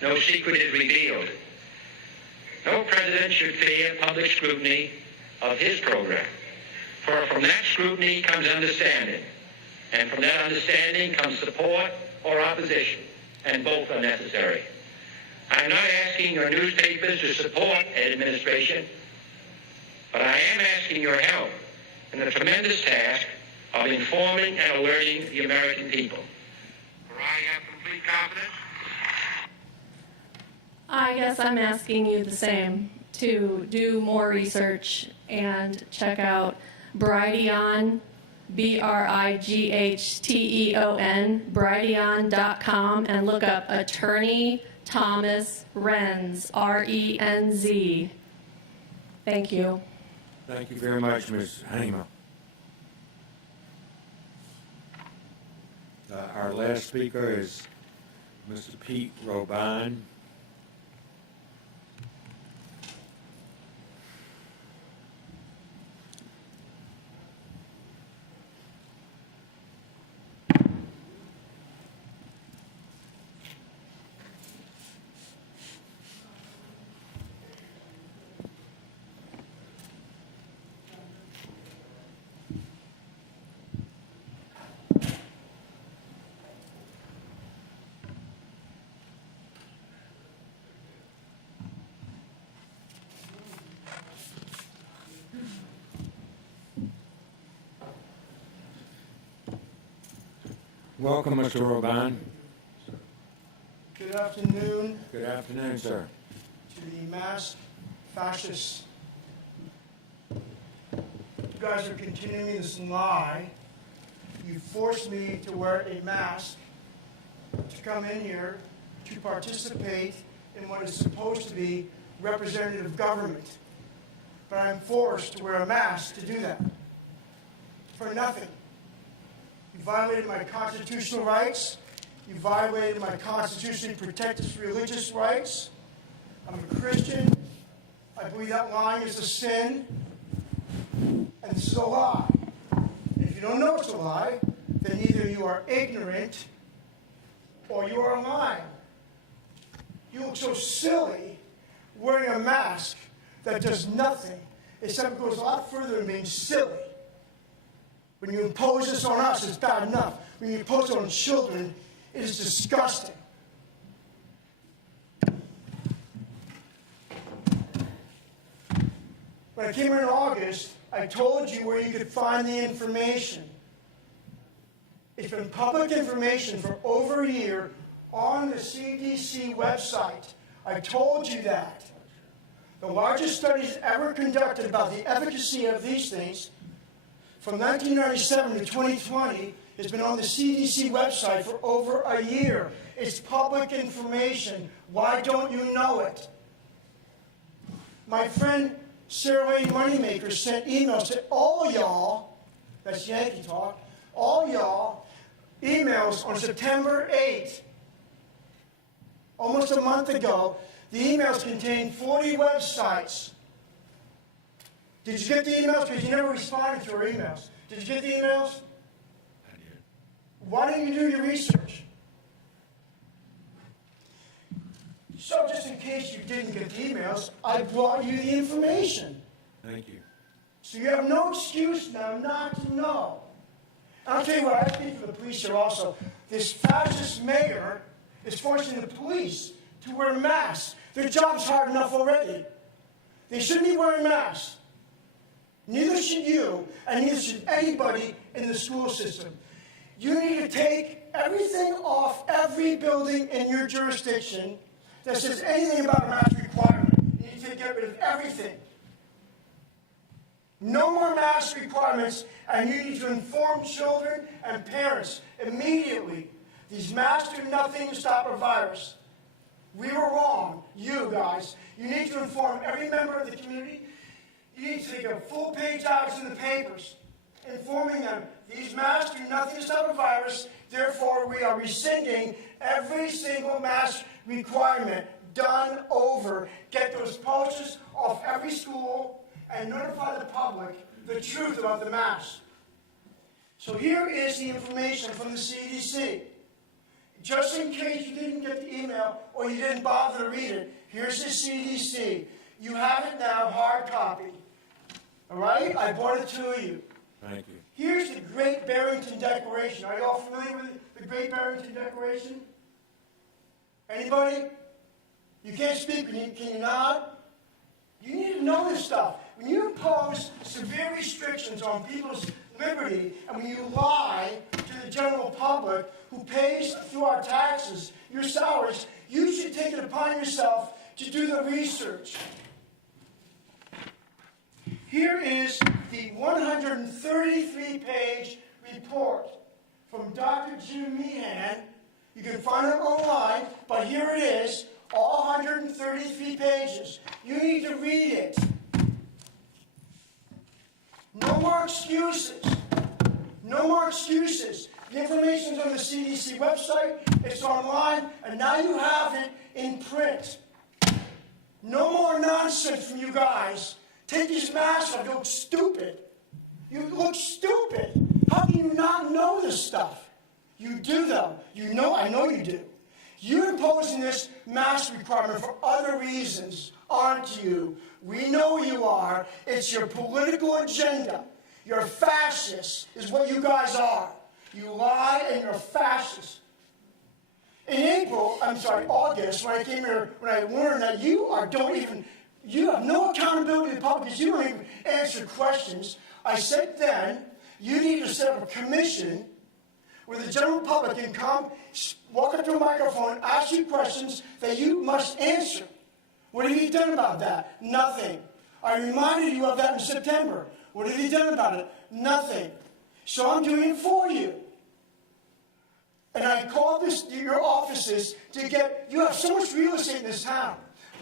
no secret is revealed. No president should fear public scrutiny of his program, for from that scrutiny comes understanding, and from that understanding comes support or opposition, and both are necessary. I'm not asking your newspapers to support an administration, but I am asking your help in the tremendous task of informing and alerting the American people. For I have complete confidence. I guess I'm asking you the same, to do more research and check out Brighteon, Brighteon, Brighteon.com, and look up Attorney Thomas Renz, Renz. Thank you. Thank you very much, Ms. Hamer. Our last speaker is Mr. Pete Robine. Welcome, Mr. Robine. Good afternoon Good afternoon, sir. to the masked fascists. You guys are continuing this lie. You forced me to wear a mask to come in here to participate in what is supposed to be representative government. But I'm forced to wear a mask to do that. For nothing. You violated my constitutional rights. You violated my constitutionally protected religious rights. I'm a Christian. I believe that lying is a sin. And this is a lie. And if you don't know it's a lie, then either you are ignorant or you are lying. You look so silly wearing a mask that does nothing except goes a lot further than being silly. When you impose this on us, it's bad enough. When you impose it on children, it is disgusting. When I came here in August, I told you where you could find the information. It's been public information for over a year on the CDC website. I told you that. The largest studies ever conducted about the efficacy of these things from 1997 to 2020 has been on the CDC website for over a year. It's public information. Why don't you know it? My friend Sarah Lane Moneymaker sent emails to all y'all, that's Yankee talk, all y'all, emails on September 8th, almost a month ago. The emails contained 40 websites. Did you get the emails? Because you never responded to our emails. Did you get the emails? I did. Why didn't you do your research? So just in case you didn't get the emails, I brought you the information. Thank you. So you have no excuse now not to know. And I'll tell you what, I speak for the police here also. This fascist mayor is forcing the police to wear masks. Their job's hard enough already. They shouldn't be wearing masks. Neither should you, and neither should anybody in the school system. You need to take everything off every building in your jurisdiction that says anything about a mask requirement. You need to get rid of everything. No more mask requirements, and you need to inform children and parents immediately. These masks do nothing to stop a virus. We were wrong, you guys. You need to inform every member of the community. You need to take a full-page ads in the papers, informing them these masks do nothing to stop a virus, therefore we are rescinding every single mask requirement. Done, over. Get those posters off every school and notify the public the truth about the mask. So here is the information from the CDC. Just in case you didn't get the email or you didn't bother to read it, here's the CDC. You have it now, hard copy. All right? I brought it to you. Thank you. Here's the Great Barrington Declaration. Are you all familiar with the Great Barrington Declaration? Anybody? You can't speak, can you nod? You need to know this stuff. When you impose severe restrictions on people's liberty, and when you lie to the general public who pays through our taxes your salaries, you should take it upon yourself to do the research. Here is the 133-page report from Dr. Jim Meehan. You can find it online, but here it is, all 133 pages. You need to read it. No more excuses. No more excuses. The information's on the CDC website, it's online, and now you have it in print. No more nonsense from you guys. Take these masks off. You look stupid. You look stupid. How can you not know this stuff? You do, though. You know, I know you do. You're imposing this mask requirement for other reasons, aren't you? We know you are. It's your political agenda. You're fascists, is what you guys are. You lie and you're fascists. In August, when I came here, when I learned that you have no accountability to the public because you don't even answer questions, I said then, you need to set up a commission where the general public can come, walk up to a microphone, ask you questions that you must answer. What have you done about that? Nothing. I reminded you of that in September. What have you done about it? Nothing. So I'm doing it for you. And I called your offices to get, you have so much real estate in this town.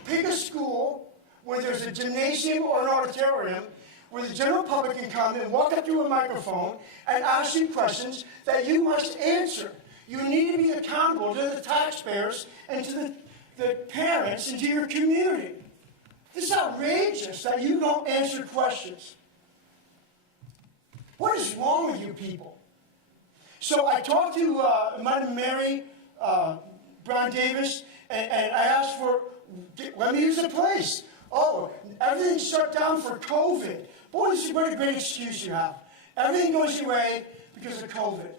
Pick a school where there's a gymnasium or an auditorium where the general public can come and walk up to a microphone and ask you questions that you must answer. You need to be accountable to the taxpayers and to the parents and to your community. This is outrageous that you don't answer questions. What is wrong with you people? So I talked to Madam Mary Brown Davis, and I asked for, let me use the place. Oh, everything's shut down for COVID. Boy, this is what a great excuse you have. Everything goes away because of COVID.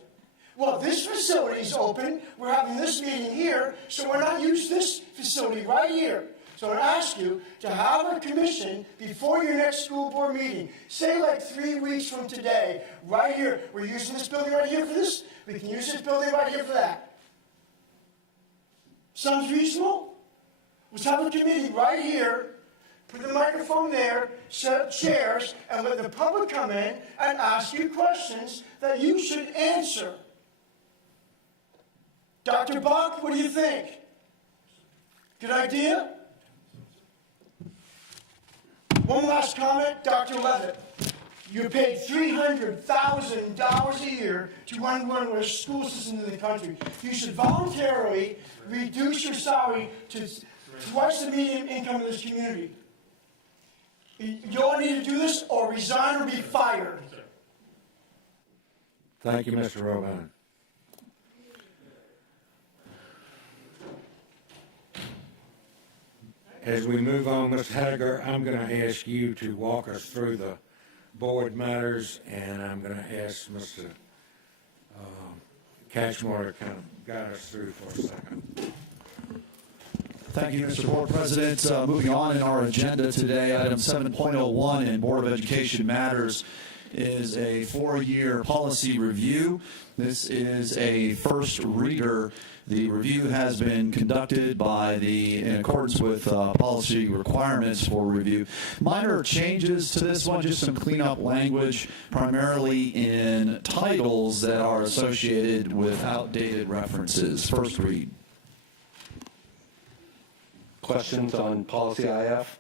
Well, this facility is open. We're having this meeting here, so why not use this facility right here? So I ask you to have a commission before your next school board meeting. Say like 3 weeks from today, right here. We're using this building right here for this. We can use this building right here for that. Sounds reasonable? Let's have a committee right here. Put the microphone there, set up chairs, and let the public come in and ask you questions that you should answer. Dr. Buck, what do you think? Good idea? One last comment, Dr. Levitt. You're paid $300,000 a year to run one of the worst school systems in the country. You should voluntarily reduce your salary to twice the median income of this community. You all need to do this or resign or be fired. Thank you, Mr. Robine. As we move on, Mr. Hager, I'm going to ask you to walk us through the board matters, and I'm going to ask Mr. Catchmore to kind of guide us through for a second. Thank you, Mr. Board President. Moving on in our agenda today, item 7.01 in Board of Education Matters is a 4-year policy review. This is a first reader. The review has been conducted in accordance with policy requirements for review. Minor changes to this one, just some cleanup language, primarily in titles that are associated with outdated references. First read. Questions on policy IF?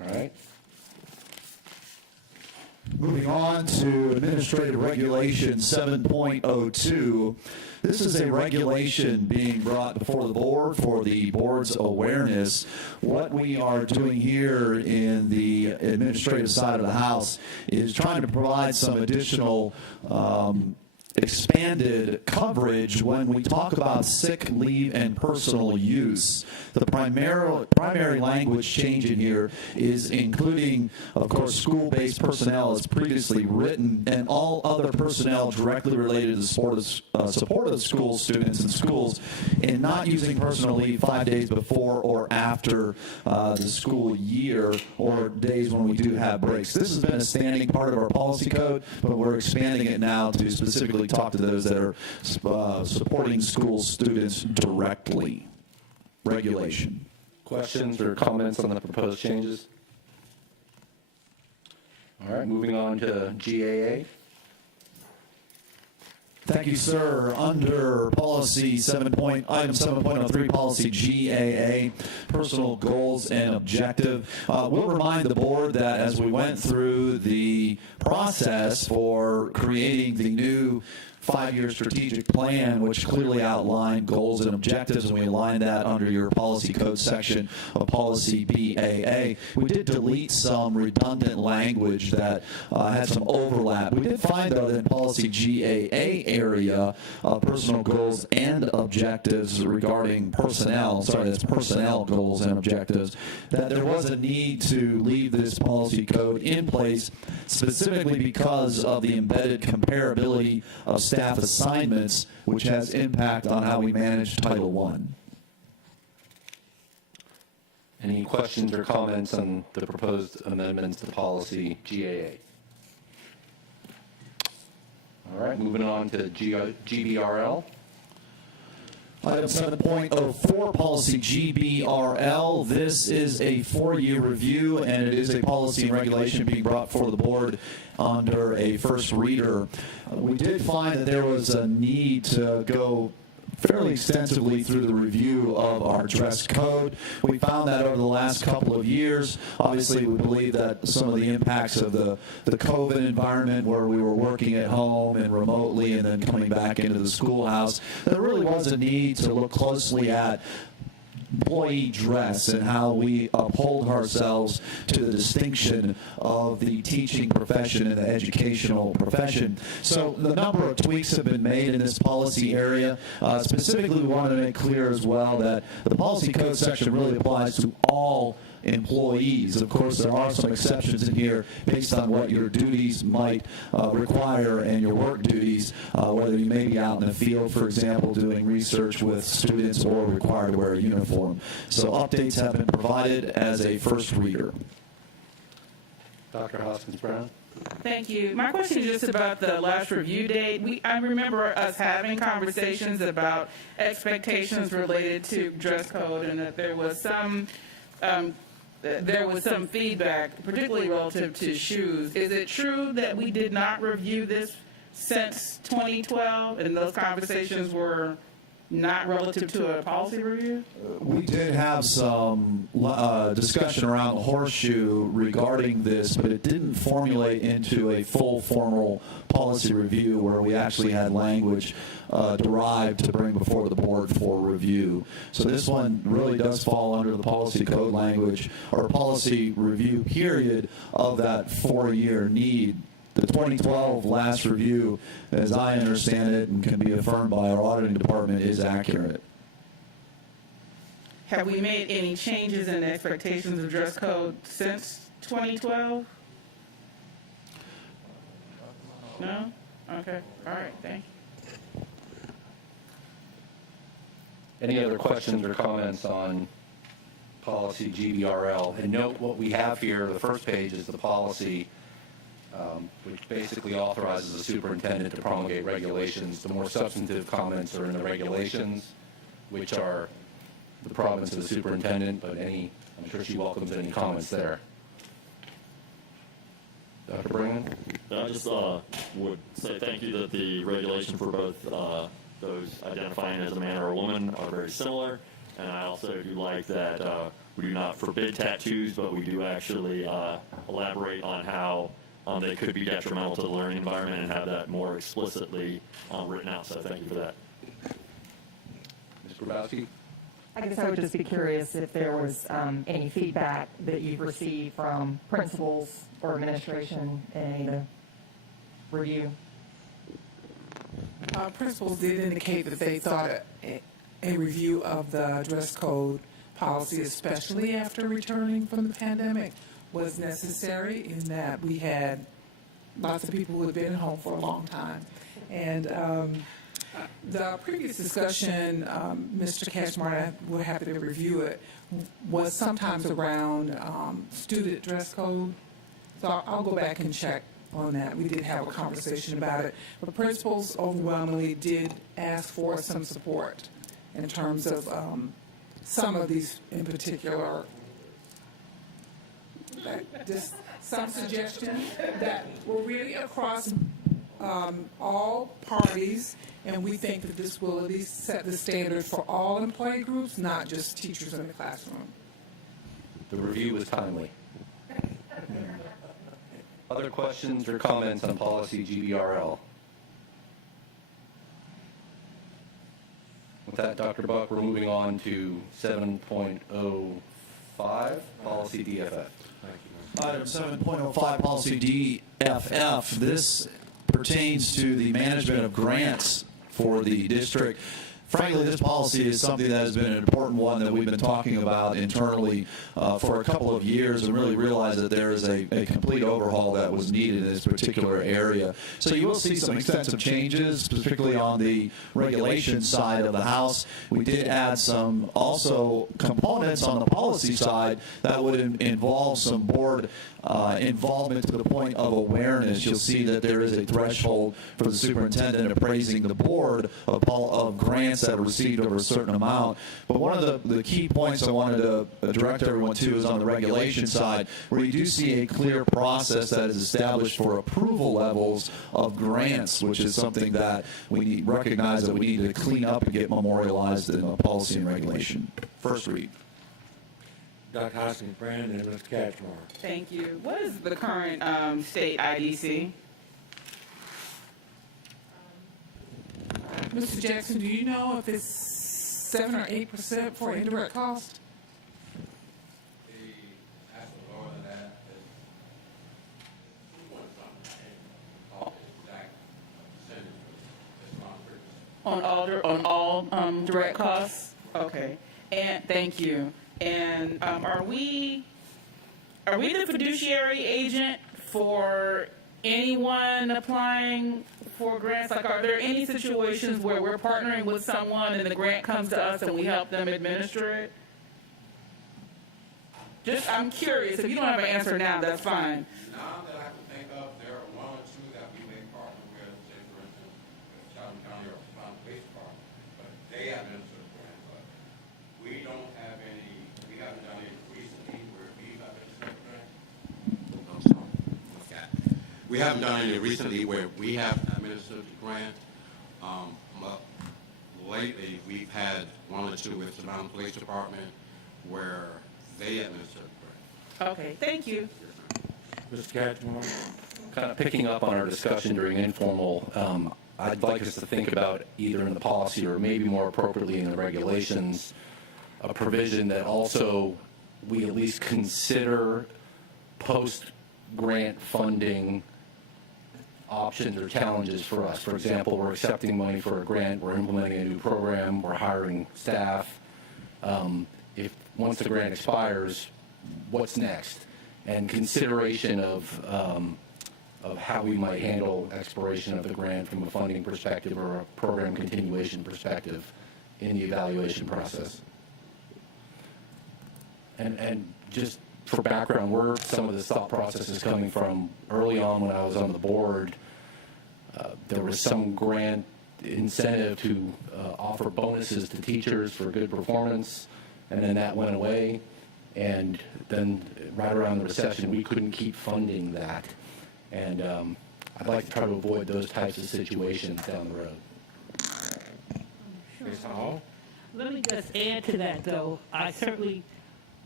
All right. Moving on to Administrative Regulation 7.02. This is a regulation being brought before the board for the board's awareness. What we are doing here in the administrative side of the house is trying to provide some additional expanded coverage when we talk about sick leave and personal use. The primary language change in here is including, of course, school-based personnel as previously written, and all other personnel directly related to the support of school students in schools, and not using personal leave 5 days before or after the school year or days when we do have breaks. This has been a standing part of our policy code, but we're expanding it now to specifically talk to those that are supporting school students directly. Regulation. Questions or comments on the proposed changes? All right, moving on to GAA. Thank you, sir. Under policy item 7.03, policy GAA, personal goals and objective. We'll remind the board that as we went through the process for creating the new 5-year strategic plan, which clearly outlined goals and objectives, and we aligned that under your policy code section of policy BAA. We did delete some redundant language that had some overlap. We did find, though, that in policy GAA area, personal goals and objectives regarding personnel, that's personnel goals and objectives, that there was a need to leave this policy code in place specifically because of the embedded comparability of staff assignments, which has impact on how we manage Title I. Any questions or comments on the proposed amendments to policy GAA? All right, moving on to GBRL. Item 7.04, policy GBRL. This is a 4-year review, and it is a policy and regulation being brought before the board under a first reader. We did find that there was a need to go fairly extensively through the review of our dress code. We found that over the last couple of years. Obviously, we believe that some of the impacts of the COVID environment, where we were working at home and remotely and then coming back into the schoolhouse, there really was a need to look closely at employee dress and how we uphold ourselves to the distinction of the teaching profession and the educational profession. So the number of tweaks have been made in this policy area. Specifically, we wanted to make clear as well that the policy code section really applies to all employees. Of course, there are some exceptions in here based on what your duties might require and your work duties, whether you may be out in the field, for example, doing research with students or required to wear a uniform. So updates have been provided as a first reader. Dr. Hoskins-Brown. Thank you. My question is just about the last review date. I remember us having conversations about expectations related to dress code, and that there was some feedback, particularly relative to shoes. Is it true that we did not review this since 2012, and those conversations were not relative to a policy review? We did have some discussion around the horseshoe regarding this, but it didn't formulate into a full formal policy review where we actually had language derived to bring before the board for review. So this one really does fall under the policy code language or policy review period of that 4-year need. The 2012 last review, as I understand it and can be affirmed by our auditing department, is accurate. Have we made any changes in the expectations of dress code since 2012? No? Okay. All right. Thank you. Any other questions or comments on policy GBRL? And note what we have here, the first page is the policy, which basically authorizes the superintendent to promulgate regulations. The more substantive comments are in the regulations, which are the province of the superintendent, but I'm sure she welcomes any comments there. Dr. Brinkman? I just would say thank you that the regulation for both those identifying as a man or a woman are very similar, and I also do like that we do not forbid tattoos, but we do actually elaborate on how they could be detrimental to the learning environment and have that more explicitly written out. So thank you for that. Ms. Grabowski? I guess I would just be curious if there was any feedback that you've received from principals or administration in any of the review. Principals did indicate that they thought a review of the dress code policy, especially after returning from the pandemic, was necessary in that we had lots of people who had been at home for a long time. And the previous discussion, Mr. Cashmore, we're happy to review it, was sometimes around student dress code. So I'll go back and check on that. We did have a conversation about it. But principals overwhelmingly did ask for some support in terms of some of these in particular, just some suggestions that were really across all parties, and we think that this will at least set the standard for all employee groups, not just teachers in the classroom. The review was timely. Other questions or comments on policy GBRL? With that, Dr. Buck, we're moving on to 7.05, policy DFF. Item 7.05, policy DFF. This pertains to the management of grants for the district. Frankly, this policy is something that has been an important one that we've been talking about internally for a couple of years, and really realized that there is a complete overhaul that was needed in this particular area. So you will see some extensive changes, particularly on the regulation side of the House. We did add some also components on the policy side that would involve some board involvement to the point of awareness. You'll see that there is a threshold for the superintendent appraising the board of grants that are received over a certain amount. But one of the key points I wanted to direct everyone to is on the regulation side, where you do see a clear process that is established for approval levels of grants, which is something that we recognize that we need to clean up and get memorialized in the policy and regulation. First read. Dr. Hoskins, Brandon, and Mr. Catchmore. Thank you. What is the current state IDC? Mr. Jackson, do you know if it's 7 or 8% for indirect cost? On all direct costs? Okay. And thank you. And are we the fiduciary agent for anyone applying for grants? Like, are there any situations where we're partnering with someone and the grant comes to us and we help them administer it? Just, I'm curious. If you don't have an answer now, that's fine. Now that I can think of, there are one or two that we may partner with, say for instance, with Chatham County or Chatham Police Department, but they administer the grant. But we don't have any, we haven't done any recently where we've administered the grant. I'm sorry. Okay. We haven't done any recently where we have administered the grant. Lately, we've had one or two with the Chatham Police Department where they administer the grant. Okay, thank you. Mr. Catchmore. Kind of picking up on our discussion during informal, I'd like us to think about either in the policy or maybe more appropriately in the regulations, a provision that also we at least consider post-grant funding options or challenges for us. For example, we're accepting money for a grant, we're implementing a new program, we're hiring staff. If once the grant expires, what's next? And consideration of how we might handle expiration of the grant from a funding perspective or a program continuation perspective in the evaluation process. And just for background, where some of this thought process is coming from, early on when I was on the board, there was some grant incentive to offer bonuses to teachers for good performance, and then that went away. And then right around the recession, we couldn't keep funding that. And I'd like to try to avoid those types of situations down the road. Ms. Hall? Let me just add to that, though. I certainly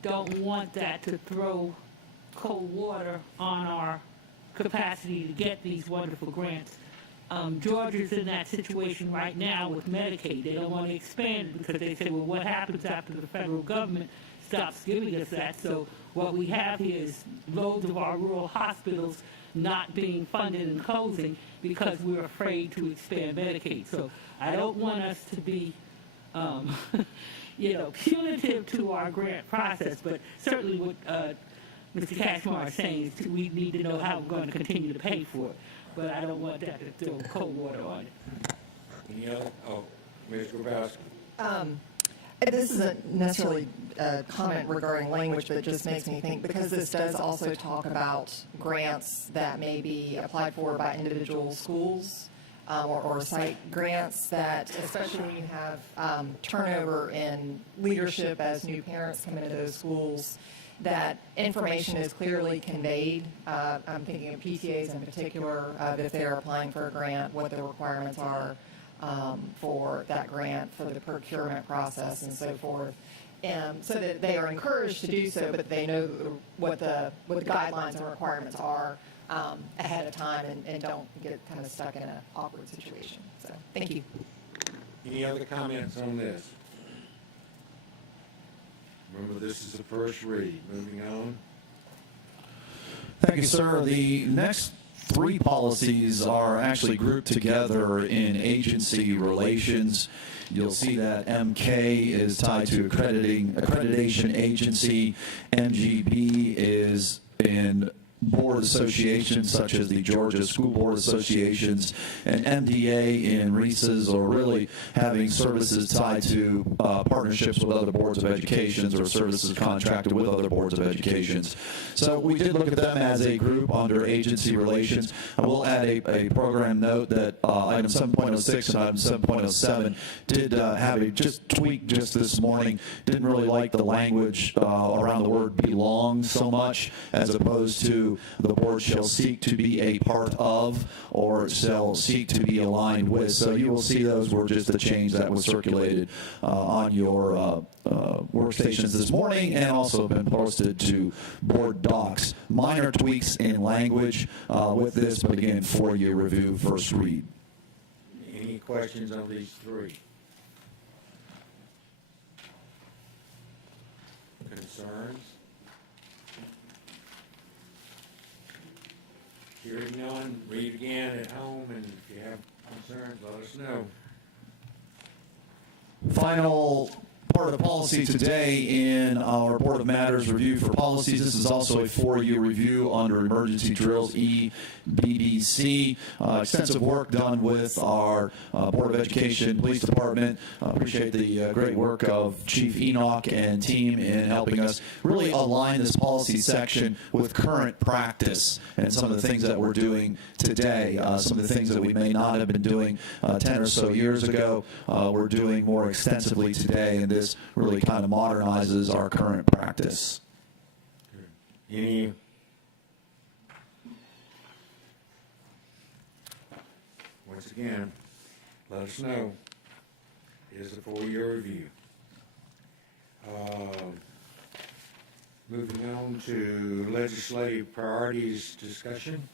don't want that to throw cold water on our capacity to get these wonderful grants. Georgia's in that situation right now with Medicaid. They don't want to expand it because they say, well, what happens after the federal government stops giving us that? So what we have here is loads of our rural hospitals not being funded and closing because we're afraid to expand Medicaid. So I don't want us to be, punitive to our grant process, but certainly what Mr. Cashmore is saying is we need to know how we're going to continue to pay for it. But I don't want that to throw cold water on it. Any other? Oh, Ms. Grabowski. This isn't necessarily a comment regarding language, but it just makes me think, because this does also talk about grants that may be applied for by individual schools or site grants, that especially when you have turnover in leadership as new parents come into those schools, that information is clearly conveyed. I'm thinking of PTAs in particular, if they're applying for a grant, what the requirements are for that grant, for the procurement process and so forth. And so that they are encouraged to do so, but they know what the guidelines and requirements are ahead of time, and don't get kind of stuck in an awkward situation. So thank you. Any other comments on this? Remember, this is the first read. Moving on. Thank you, sir. The next three policies are actually grouped together in agency relations. You'll see that MK is tied to accreditation agency. MGB is in board associations such as the Georgia School Board Associations, and MDA in RESAs, or really having services tied to partnerships with other boards of educations or services contracted with other boards of educations. So we did look at them as a group under agency relations. I will add a program note that item 7.06 and item 7.07 did have a tweak just this morning. Didn't really like the language around the word belong so much, as opposed to the board shall seek to be a part of or shall seek to be aligned with. So you will see those were just a change that was circulated on your workstations this morning, and also been posted to board docs. Minor tweaks in language with this, but again, for your review, first read. Any questions on these three? Concerns? Hearing none, read again at home, and if you have concerns, let us know. Final part of policy today in our Board of Matters review for policies. This is also a 4-year review under emergency drills, EBDC. Extensive work done with our Board of Education, Police Department. Appreciate the great work of Chief Enoch and team in helping us really align this policy section with current practice and some of the things that we're doing today. Some of the things that we may not have been doing 10 or so years ago, we're doing more extensively today, and this really kind of modernizes our current practice. Any? Once again, let us know. It is a 4-year review. Moving on to legislative priorities discussion.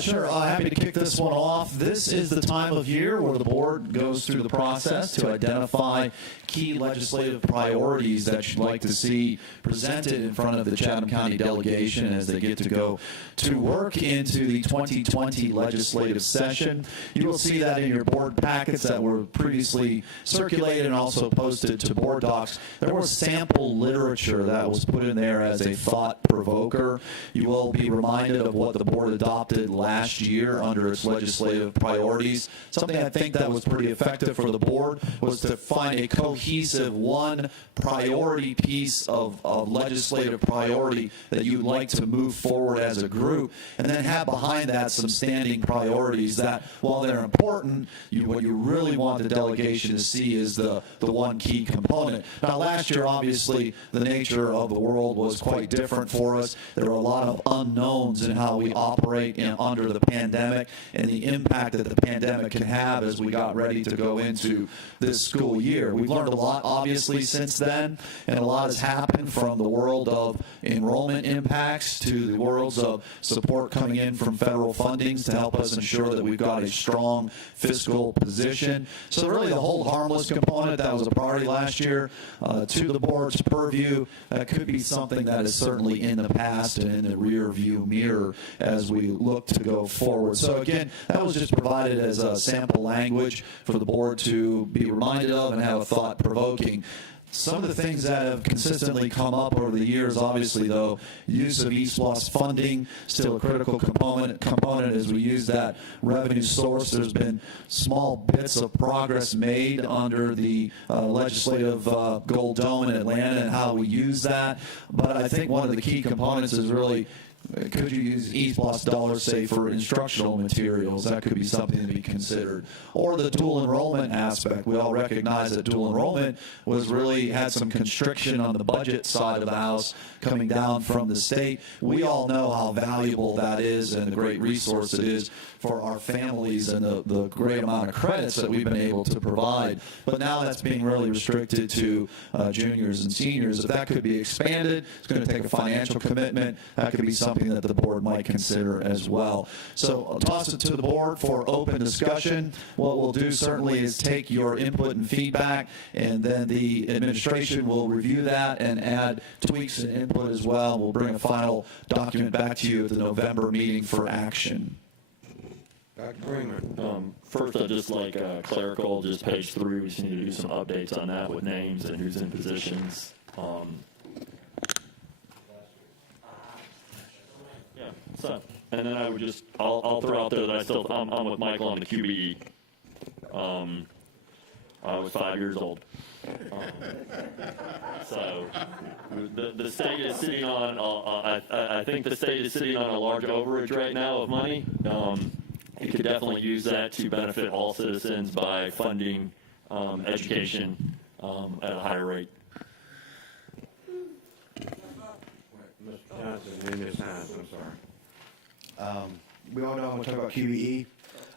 Sure. Happy to kick this one off. This is the time of year where the board goes through the process to identify key legislative priorities that you'd like to see presented in front of the Chatham County delegation as they get to go to work into the 2020 legislative session. You will see that in your board packets that were previously circulated and also posted to board docs. There was sample literature that was put in there as a thought provoker. You will be reminded of what the board adopted last year under its legislative priorities. Something I think that was pretty effective for the board was to find a cohesive one priority piece of legislative priority that you'd like to move forward as a group, and then have behind that some standing priorities that, while they're important, what you really want the delegation to see is the one key component. Now, last year, obviously, the nature of the world was quite different for us. There were a lot of unknowns in how we operate under the pandemic and the impact that the pandemic can have as we got ready to go into this school year. We've learned a lot, obviously, since then, and a lot has happened from the world of enrollment impacts to the worlds of support coming in from federal fundings to help us ensure that we've got a strong fiscal position. So really the whole harmless component that was a priority last year to the board's purview, that could be something that is certainly in the past and in the rear view mirror as we look to go forward. So again, that was just provided as a sample language for the board to be reminded of and have a thought-provoking. Some of the things that have consistently come up over the years, obviously, though, use of East Plus funding, still a critical component as we use that revenue source. There's been small bits of progress made under the legislative Gold Dome in Atlanta and how we use that. But I think one of the key components is really, could you use East Plus dollars, say, for instructional materials? That could be something to be considered. Or the dual enrollment aspect. We all recognize that dual enrollment had some constriction on the budget side of the house coming down from the state. We all know how valuable that is and the great resource it is for our families and the great amount of credits that we've been able to provide. But now that's being really restricted to juniors and seniors. If that could be expanded, it's going to take a financial commitment. That could be something that the board might consider as well. So I'll toss it to the board for open discussion. What we'll do certainly is take your input and feedback, and then the administration will review that and add tweaks and input as well. We'll bring a final document back to you at the November meeting for action. Dr. Freeman. First, I just like clerical, just page 3. We just need to do some updates on that with names and who's in positions. Yeah. So, and then I would just, I'll throw out there that I'm with Michael on the QBE. I was 5 years old. So the state is sitting on, I think the state is sitting on a large overage right now of money. It could definitely use that to benefit all citizens by funding education at a higher rate. Mr. Johnson and Ms. Hines, I'm sorry. We all know I'm going to talk about QBE.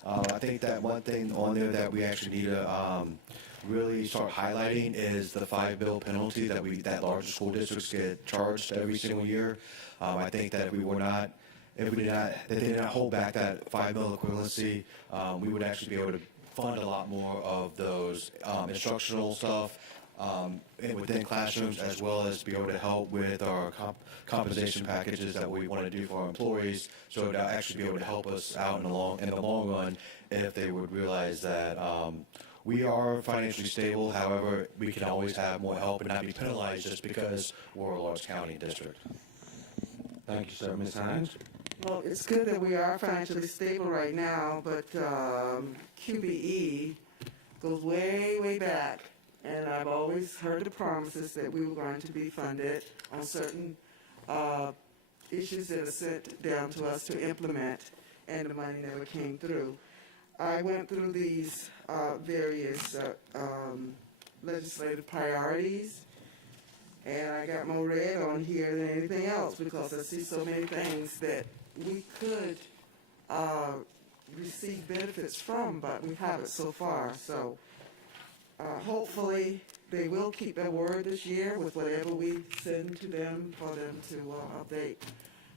I think that one thing on there that we actually need to really start highlighting is the $5 bill penalty that larger school districts get charged every single year. I think that if they did not hold back that $5 bill equivalency, we would actually be able to fund a lot more of those instructional stuff within classrooms, as well as be able to help with our compensation packages that we want to do for our employees. So to actually be able to help us out in the long run, if they would realize that we are financially stable. However, we can always have more help and not be penalized just because we're a large county district. Thank you, sir. Ms. Hines? Well, it's good that we are financially stable right now, but QBE goes way, way back. And I've always heard the promises that we were going to be funded on certain issues that are sent down to us to implement, and the money never came through. I went through these various legislative priorities, and I got more red on here than anything else because I see so many things that we could receive benefits from, but we haven't so far. So hopefully they will keep their word this year with whatever we send to them for them to update.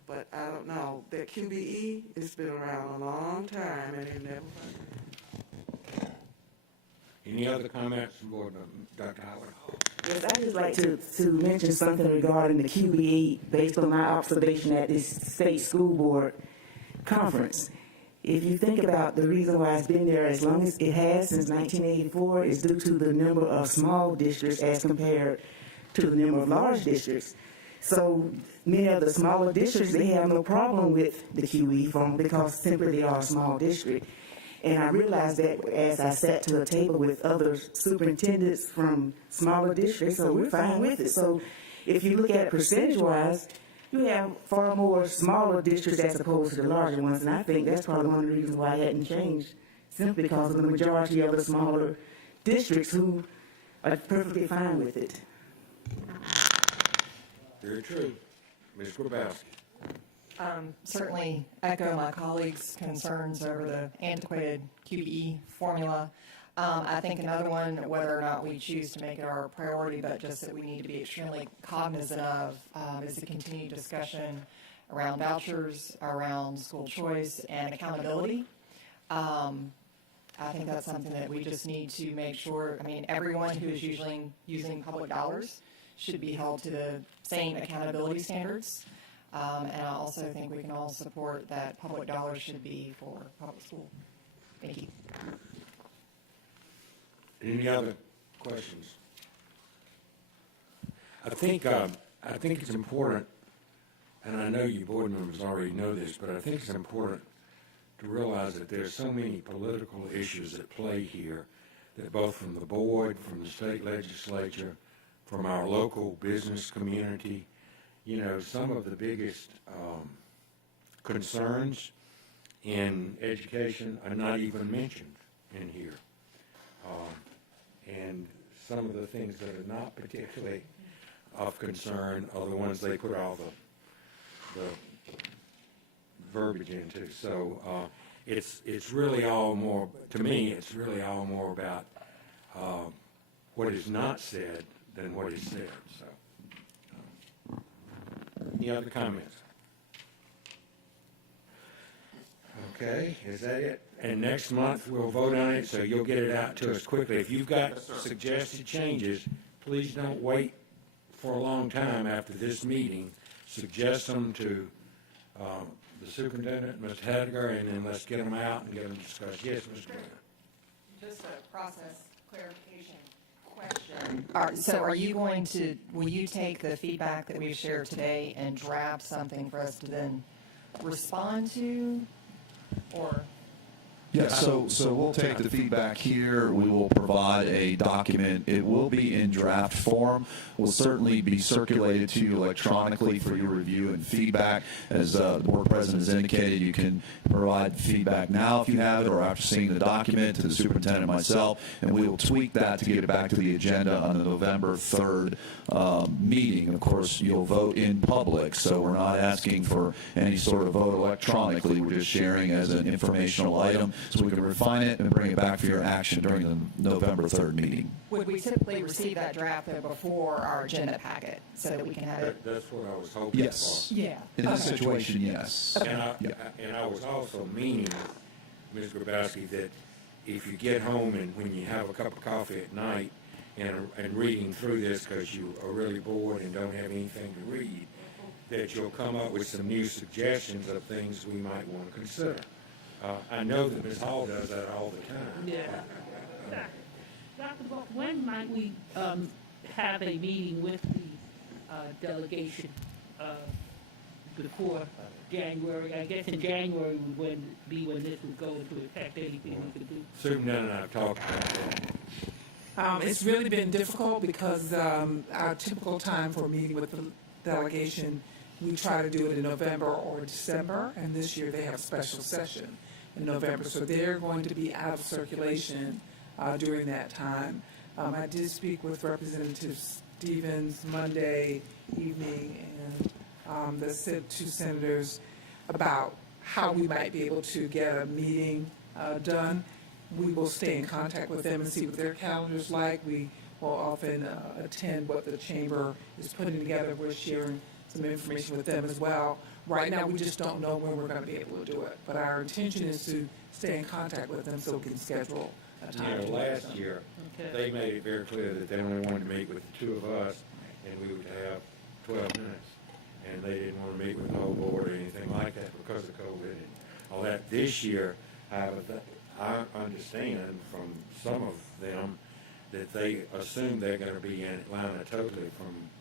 But I don't know. That QBE has been around a long time and they've never funded it. Any other comments from Board Member Dr. Howard? Yes, I'd just like to mention something regarding the QBE based on my observation at this state school board conference. If you think about the reason why it's been there as long as it has since 1984 is due to the number of small districts as compared to the number of large districts. So many of the smaller districts, they have no problem with the QE form because simply they are a small district. And I realized that as I sat to a table with other superintendents from smaller districts, so we're fine with it. So if you look at it percentage-wise, you have far more smaller districts as opposed to the larger ones, and I think that's probably one of the reasons why it hadn't changed, simply because of the majority of the smaller districts who are perfectly fine with it. Very true. Ms. Grabowski. Certainly echo my colleagues' concerns over the antiquated QBE formula. I think another one, whether or not we choose to make it our priority, but just that we need to be extremely cognizant of, is the continued discussion around vouchers, around school choice, and accountability. I think that's something that we just need to make sure, I mean, everyone who is usually using public dollars should be held to the same accountability standards. And I also think we can all support that public dollars should be for public school. Thank you. Any other questions? I think it's important, and I know you board members already know this, but I think it's important to realize that there's so many political issues at play here, that both from the board, from the state legislature, from our local business community, you know, some of the biggest concerns in education are not even mentioned in here. And some of the things that are not particularly of concern are the ones they put all the verbiage into. So it's really all more, to me, it's really all more about what is not said than what is said. So, any other comments? Okay, is that it? And next month we'll vote on it, so you'll get it out to us quickly. If you've got suggested changes, please don't wait for a long time after this meeting. Suggest them to the superintendent, Mr. Hediger, and then let's get them out and get them discussed. Yes, Mr. Grant. Just a process clarification question. So are you going to, will you take the feedback that we've shared today and draft something for us to then respond to, or? Yeah, so we'll take the feedback here. We will provide a document. It will be in draft form. Will certainly be circulated to you electronically for your review and feedback. As the board president has indicated, you can provide feedback now if you have it, or after seeing the document, to the superintendent and myself, and we will tweak that to get it back to the agenda on the November 3rd meeting. Of course, you'll vote in public, so we're not asking for any sort of vote electronically. We're just sharing as an informational item, so we can refine it and bring it back for your action during the November 3rd meeting. Would we typically receive that draft though before our agenda packet so that we can have it? That's what I was hoping Yes. for. Yeah. In this situation, yes. And I was also meaning, Ms. Grabowski, that if you get home and when you have a cup of coffee at night and reading through this because you are really bored and don't have anything to read, that you'll come up with some new suggestions of things we might want to consider. I know that Ms. Hall does that all the time. Yeah. Dr. Buck, when might we have a meeting with the delegation before January? I guess in January would be when this would go into effect. Anything we could do? Superintendent and I have talked about that. It's really been difficult because our typical time for a meeting with the delegation, we try to do it in November or December, and this year they have a special session in November, so they're going to be out of circulation during that time. I did speak with Representative Stevens Monday evening and the two senators about how we might be able to get a meeting done. We will stay in contact with them and see what their calendar's like. We will often attend what the chamber is putting together. We're sharing some information with them as well. Right now, we just don't know when we're going to be able to do it, but our intention is to stay in contact with them so we can schedule a time. You know, last year, they made it very clear that they only wanted to meet with the two of us, and we would have 12 minutes. And they didn't want to meet with the whole board or anything like that because of COVID and all that. This year, I understand from some of them that they assume they're going to be in Atlanta totally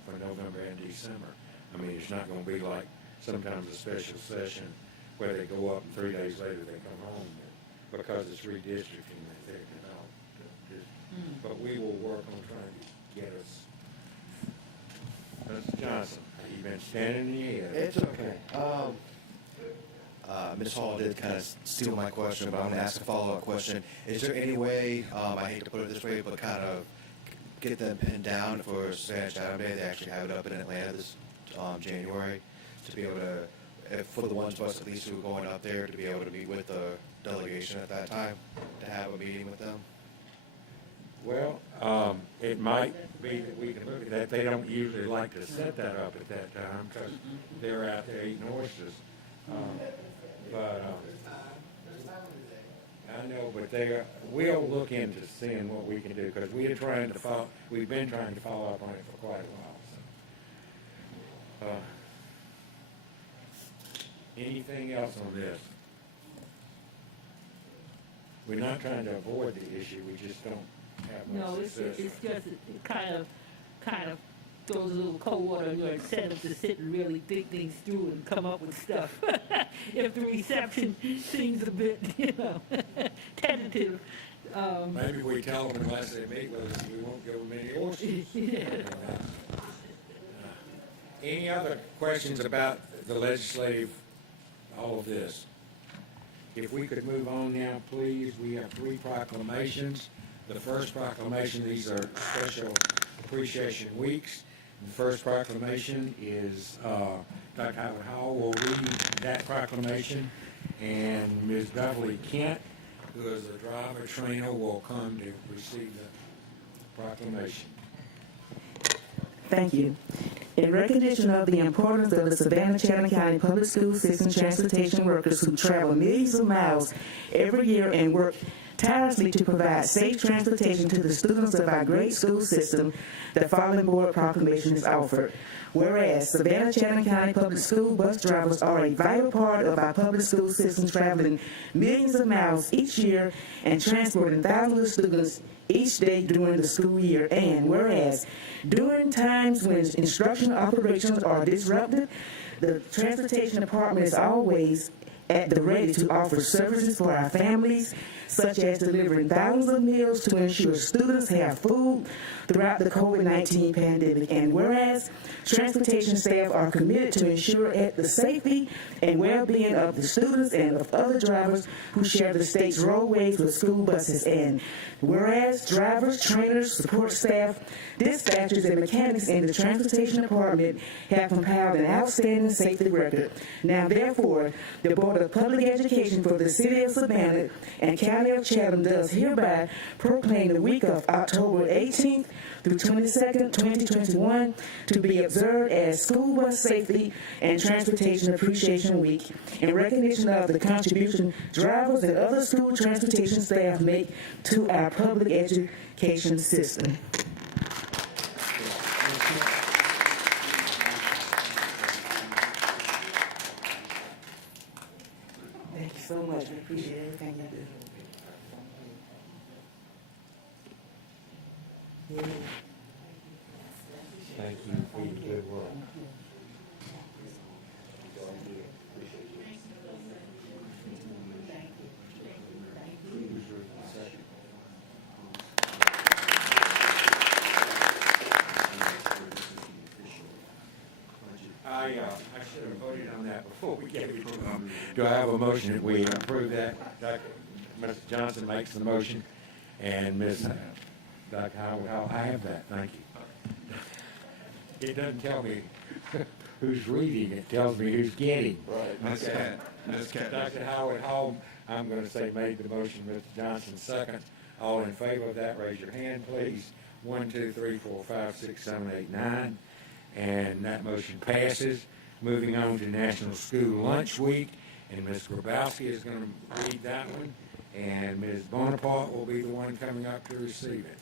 for November and December. I mean, it's not going to be like sometimes a special session where they go up and 3 days later they come home because it's redistricting that they're out. But we will work on trying to get us. Mr. Johnson, you've been standing in the air. It's okay. Ms. Hall did kind of steal my question, but I'm going to ask a follow-up question. Is there any way, I hate to put it this way, but kind of get them pinned down for Spanish Saturday? They actually have it up in Atlanta this January to be able to, if for the ones of us at least who are going up there to be able to meet with the delegation at that time, to have a meeting with them. Well, it might be that we can look at that. They don't usually like to set that up at that time because they're out there eating oysters. I know, but we'll look into seeing what we can do because we've been trying to follow up on it for quite a while. So. Anything else on this? We're not trying to avoid the issue. We just don't have much No, it's success. just, it kind of throws a little cold water on your incentive to sit and really think things through and come up with stuff. If the reception seems a bit, tentative. Maybe we tell them unless they meet with us, we won't give them any oysters. Any other questions about the legislative, all of this? If we could move on now, please. We have 3 proclamations. The first proclamation, these are special appreciation weeks. The first proclamation is Dr. Howard Hall will read that proclamation, and Ms. Beverly Kent, who is a driver trainer, will come to receive the proclamation. Thank you. In recognition of the importance of the Savannah-Chatham County Public School System transportation workers who travel millions of miles every year and work tirelessly to provide safe transportation to the students of our great school system, the following board proclamation is offered. Whereas Savannah-Chatham County Public School bus drivers are a vital part of our public school system, traveling millions of miles each year and transporting thousands of students each day during the school year. And whereas during times when instructional operations are disrupted, the Transportation Department is always at the ready to offer services for our families, such as delivering thousands of meals to ensure students have food throughout the COVID-19 pandemic. And whereas transportation staff are committed to ensure the safety and well-being of the students and of other drivers who share the state's roadways with school buses. And whereas drivers, trainers, support staff, dispatchers, and mechanics in the Transportation Department have compiled an outstanding safety record. Now, therefore, the Board of Public Education for the City of Savannah and County of Chatham does hereby proclaim the week of October 18th through 22nd, 2021 to be observed as School Bus Safety and Transportation Appreciation Week in recognition of the contribution drivers and other school transportation staff make to our public education system. Thank you so much. We appreciate everything you do. Thank you for your good work. I should have voted on that before we gave it to them. Do I have a motion that we approve that? Mr. Johnson makes the motion, and Ms. Dr. Howard, I have that, thank you. It doesn't tell me who's reading, it tells me who's getting. Right, Ms. Kent. Ms. Kent. Dr. Howard Hall, I'm going to say made the motion, Mr. Johnson second. All in favor of that, raise your hand, please. 1, 2, 3, 4, 5, 6, 7, 8, 9. And that motion passes. Moving on to National School Lunch Week, and Ms. Grabowski is going to read that one, and Ms. Bonaparte will be the one coming up to receive it.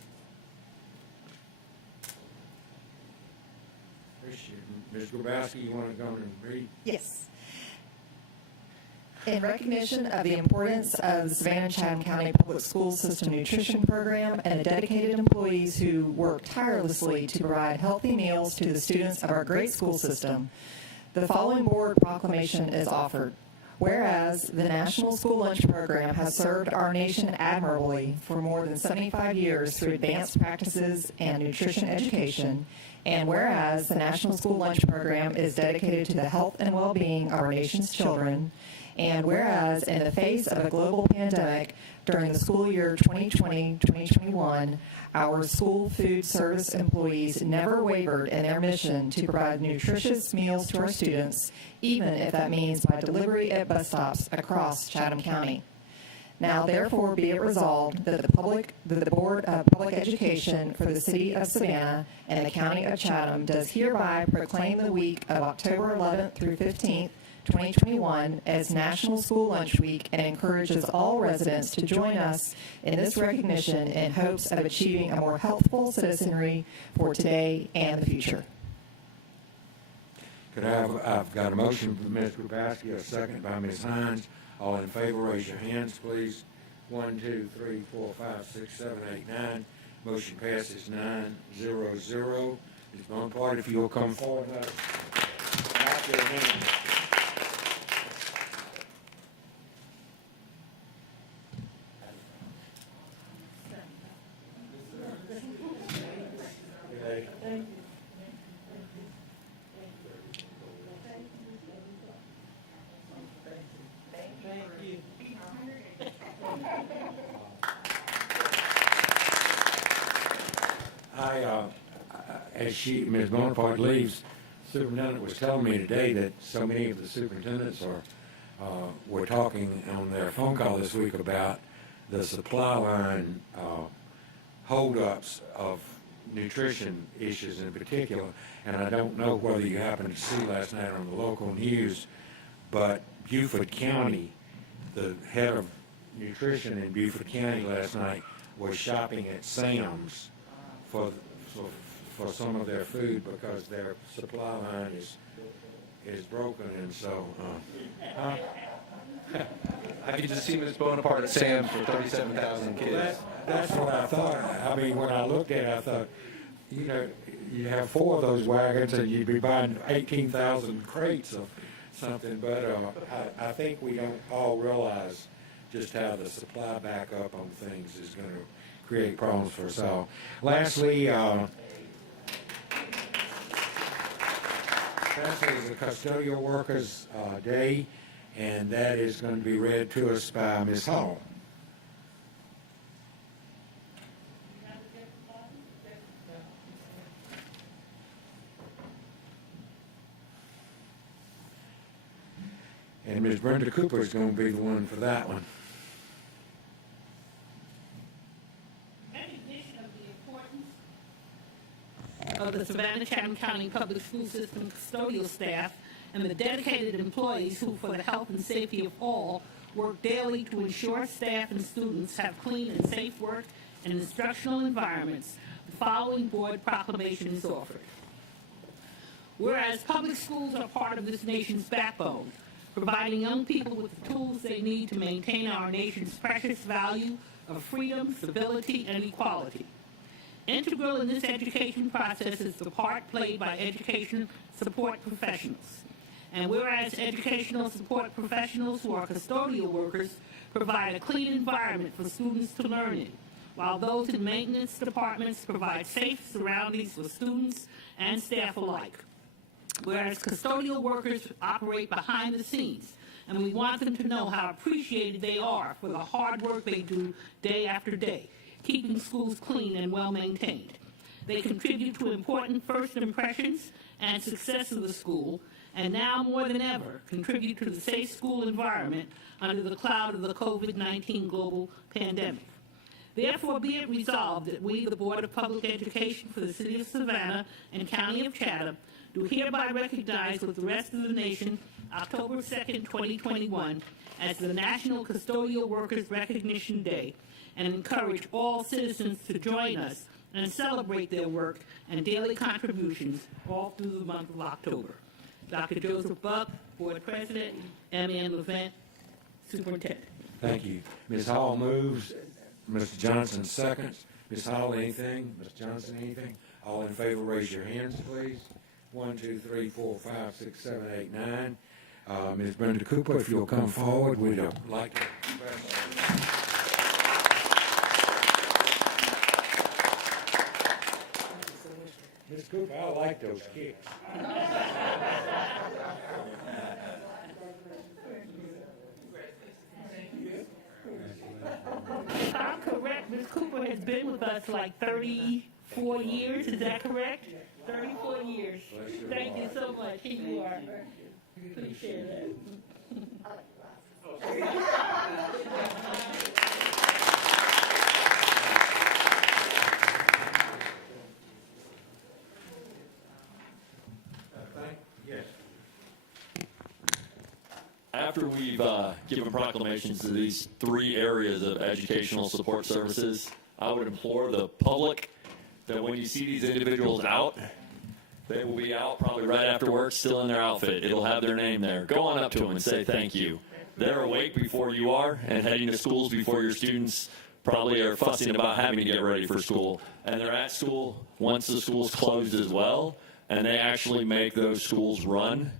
Ms. Grabowski, you want to go and read? Yes. In recognition of the importance of the Savannah-Chatham County Public School System Nutrition Program and the dedicated employees who work tirelessly to provide healthy meals to the students of our great school system, the following board proclamation is offered. Whereas the National School Lunch Program has served our nation admirably for more than 75 years through advanced practices and nutrition education, and whereas the National School Lunch Program is dedicated to the health and well-being of our nation's children, And whereas in the face of a global pandemic during the school year 2020-2021, our school food service employees never wavered in their mission to provide nutritious meals to our students, even if that means by delivery at bus stops across Chatham County. Now, therefore, be it resolved that the Board of Public Education for the City of Savannah and the County of Chatham does hereby proclaim the week of October 11th through 15th, 2021 as National School Lunch Week and encourages all residents to join us in this recognition in hopes of achieving a more healthful citizenry for today and the future. I've got a motion from Ms. Grabowski, a second by Ms. Hines. All in favor, raise your hands, please. 1, 2, 3, 4, 5, 6, 7, 8, 9. Motion passes 9-0-0. Ms. Bonaparte, if you'll come forward, let us clap your hands. Okay. As Ms. Bonaparte leaves, Superintendent was telling me today that so many of the superintendents were talking on their phone call this week about the supply line holdups of nutrition issues in particular. And I don't know whether you happened to see last night on the local news, but Beaufort County, the head of nutrition in Beaufort County last night was shopping at Sam's for some of their food because their supply line is broken, and so I could just see Ms. Bonaparte at Sam's for 37,000 kids. That's what I thought. I mean, when I looked at it, I thought, you know, you have 4 of those wagons and you'd be buying 18,000 crates of something, but I think we don't all realize just how the supply backup on things is going to create problems for us all. Lastly, is the Custodial Workers Day, and that is going to be read to us by Ms. Hall. And Ms. Brenda Cooper is going to be the one for that one. Of the Savannah-Chatham County Public School System custodial staff and the dedicated employees who, for the health and safety of all, work daily to ensure staff and students have clean and safe work and instructional environments, the following board proclamation is offered. Whereas public schools are part of this nation's backbone, providing young people with the tools they need to maintain our nation's precious value of freedom, civility, and equality. Integral in this education process is the part played by education support professionals. And whereas educational support professionals who are custodial workers provide a clean environment for students to learn in, while those in maintenance departments provide safe surroundings for students and staff alike. Whereas custodial workers operate behind the scenes, and we want them to know how appreciated they are for the hard work they do day after day, keeping schools clean and well-maintained. They contribute to important first impressions and success of the school, and now more than ever, contribute to the safe school environment under the cloud of the COVID-19 global pandemic. Therefore, be it resolved that we, the Board of Public Education for the City of Savannah and County of Chatham, do hereby recognize with the rest of the nation October 2nd, 2021 as the National Custodial Workers Recognition Day, and encourage all citizens to join us and celebrate their work and daily contributions all through the month of October. Dr. Joseph Buck, Board President, M.N. Levent, Superintendent. Thank you. Ms. Hall moves. Mr. Johnson seconds. Ms. Hall, anything? Ms. Johnson, anything? All in favor, raise your hands, please. 1, 2, 3, 4, 5, 6, 7, 8, 9. Ms. Brenda Cooper, if you'll come forward, we'd like to Ms. Cooper, I like those kicks. If I'm correct, Ms. Cooper has been with us like 34 years, is that correct? 34 years. Thank you so much. Here you are. Appreciate it. Yes. After we've given proclamations to these 3 areas of educational support services, I would implore the public that when you see these individuals out, they will be out probably right after work, still in their outfit. It'll have their name there. Go on up to them and say thank you. They're awake before you are and heading to schools before your students probably are fussing about having to get ready for school. And they're at school once the school's closed as well, and they actually make those schools run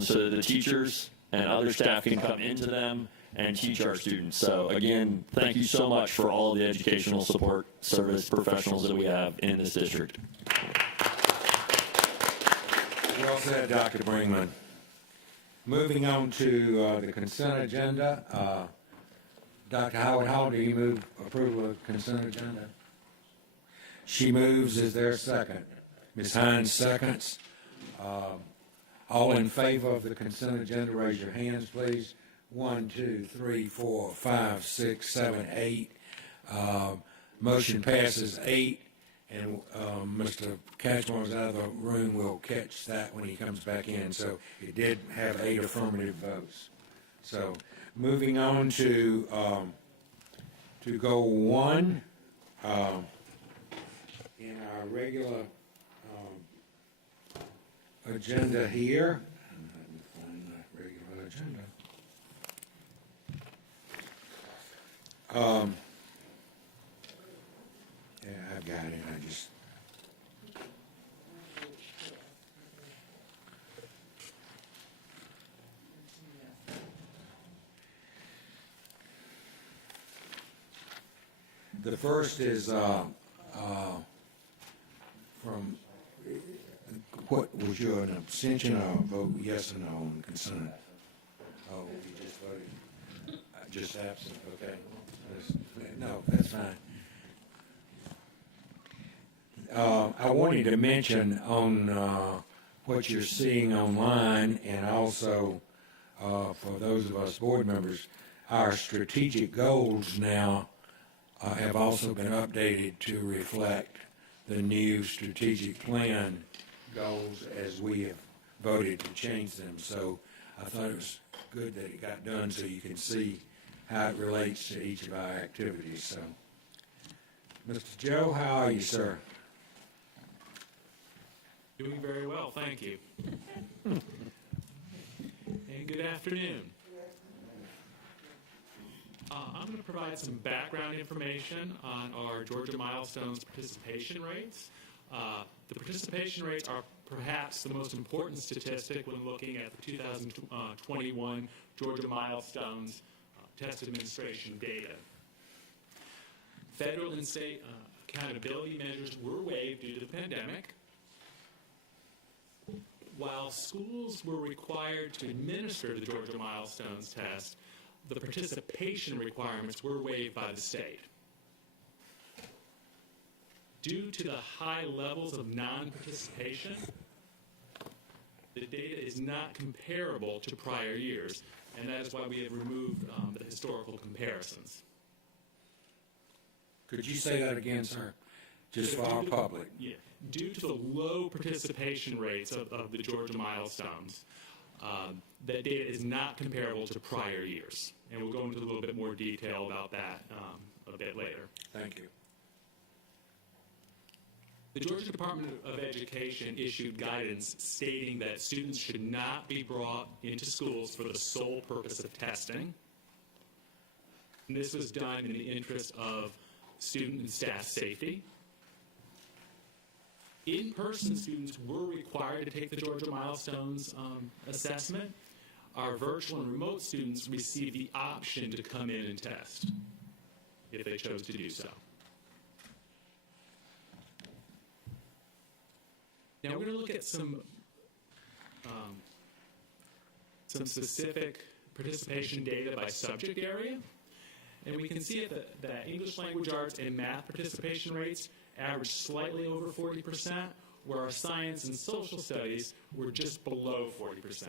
so that the teachers and other staff can come into them and teach our students. So again, thank you so much for all the educational support service professionals that we have in this district. Well said, Dr. Bringman. Moving on to the consent agenda. Dr. Howard Hall, do you move approval of consent agenda? She moves. Is there a second? Ms. Hines seconds. All in favor of the consent agenda, raise your hands, please. 1, 2, 3, 4, 5, 6, 7, 8. Motion passes 8. And Mr. Catchmore's out of the room. Will catch that when he comes back in. So it did have 8 affirmative votes. So moving on to go 1 in our regular agenda here. Let me find the regular agenda. Yeah, I've got it. I just. The first is from, what was your an abstention or a vote yes or no on consent? Oh, you just voted, just absent, okay. No, that's fine. I wanted to mention on what you're seeing online, and also for those of us board members, our strategic goals now have also been updated to reflect the new strategic plan goals as we have voted to change them. So I thought it was good that it got done so you can see how it relates to each of our activities. So, Mr. Joe, how are you, sir? Doing very well, thank you. And good afternoon. I'm going to provide some background information on our Georgia Milestones participation rates. The participation rates are perhaps the most important statistic when looking at the 2021 Georgia Milestones Test Administration data. Federal and state accountability measures were waived due to the pandemic. While schools were required to administer the Georgia Milestones test, the participation requirements were waived by the state. Due to the high levels of non-participation, the data is not comparable to prior years, and that is why we have removed the historical comparisons. Could you say that again, sir? Just for our public. Yeah. Due to the low participation rates of the Georgia Milestones, that data is not comparable to prior years. And we'll go into a little bit more detail about that a bit later. Thank you. The Georgia Department of Education issued guidance stating that students should not be brought into schools for the sole purpose of testing. And this was done in the interest of student and staff safety. In-person students were required to take the Georgia Milestones assessment. Our virtual and remote students received the option to come in and test if they chose to do so. Now we're going to look at some specific participation data by subject area. And we can see that English language arts and math participation rates average slightly over 40%, where our science and social studies were just below 40%.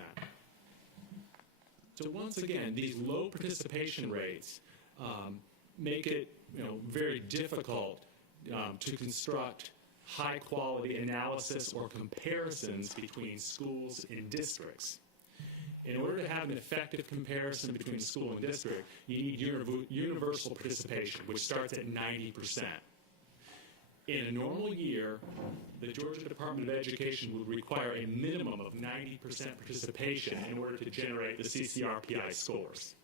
So once again, these low participation rates make it very difficult to construct high-quality analysis or comparisons between schools and districts. In order to have an effective comparison between school and district, you need universal participation, which starts at 90%. In a normal year, the Georgia Department of Education would require a minimum of 90% participation in order to generate the CCRPI scores.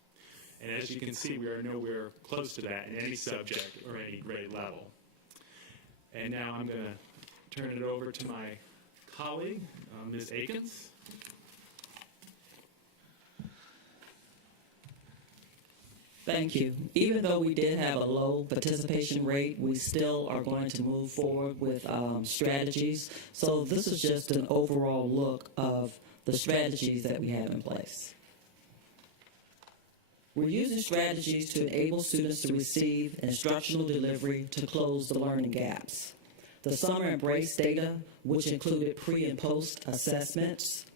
And as you can see, we are nowhere close to that in any subject or any grade level. And now I'm going to turn it over to my colleague, Ms. Akins. Thank you. Even though we did have a low participation rate, we still are going to move forward with strategies. So this is just an overall look of the strategies that we have in place. We're using strategies to enable students to receive instructional delivery to close the learning gaps. The summer embrace data, which included pre and post assessments,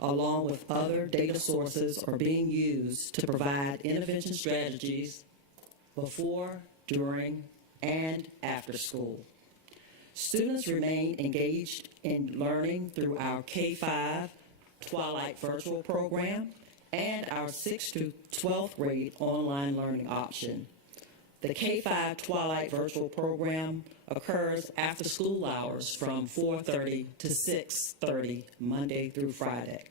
along with other data sources, are being used to provide intervention strategies before, during, and after school. Students remain engaged in learning through our K-5 Twilight virtual program and our 6th through 12th grade online learning option. The K-5 Twilight virtual program occurs after school hours from 4:30 to 6:30, Monday through Friday.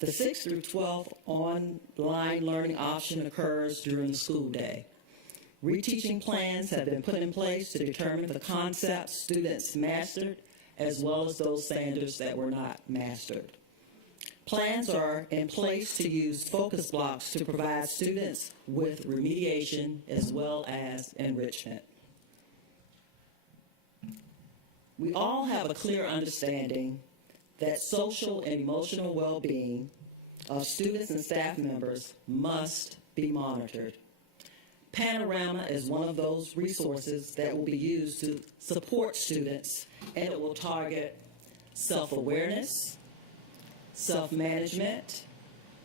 The 6th through 12th online learning option occurs during the school day. Reteaching plans have been put in place to determine the concepts students mastered, as well as those standards that were not mastered. Plans are in place to use focus blocks to provide students with remediation as well as enrichment. We all have a clear understanding that social and emotional well-being of students and staff members must be monitored. Panorama is one of those resources that will be used to support students, and it will target self-awareness, self-management,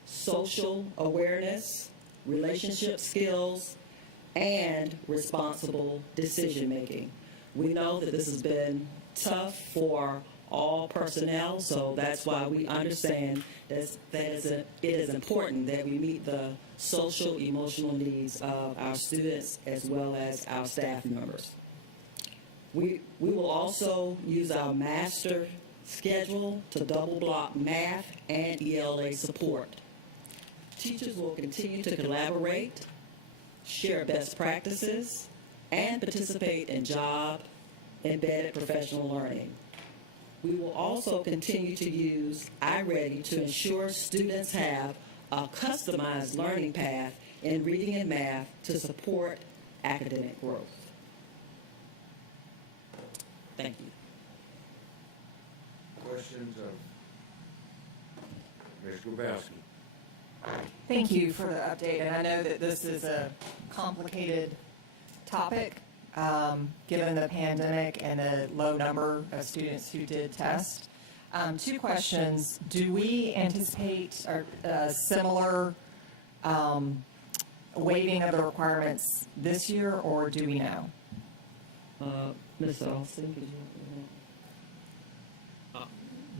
social awareness, relationship skills, and responsible decision-making. We know that this has been tough for all personnel, so that's why we understand that it is important that we meet the social, emotional needs of our students as well as our staff members. We will also use our master schedule to double block math and ELA support. Teachers will continue to collaborate, share best practices, and participate in job-embedded professional learning. We will also continue to use iReady to ensure students have a customized learning path in reading and math to support academic growth. Thank you. Questions of Ms. Grabowski? Thank you for the update, and I know that this is a complicated topic, given the pandemic and the low number of students who did test. Two questions. Do we anticipate a similar waiving of the requirements this year, or do we know? Mr. Austin, could you?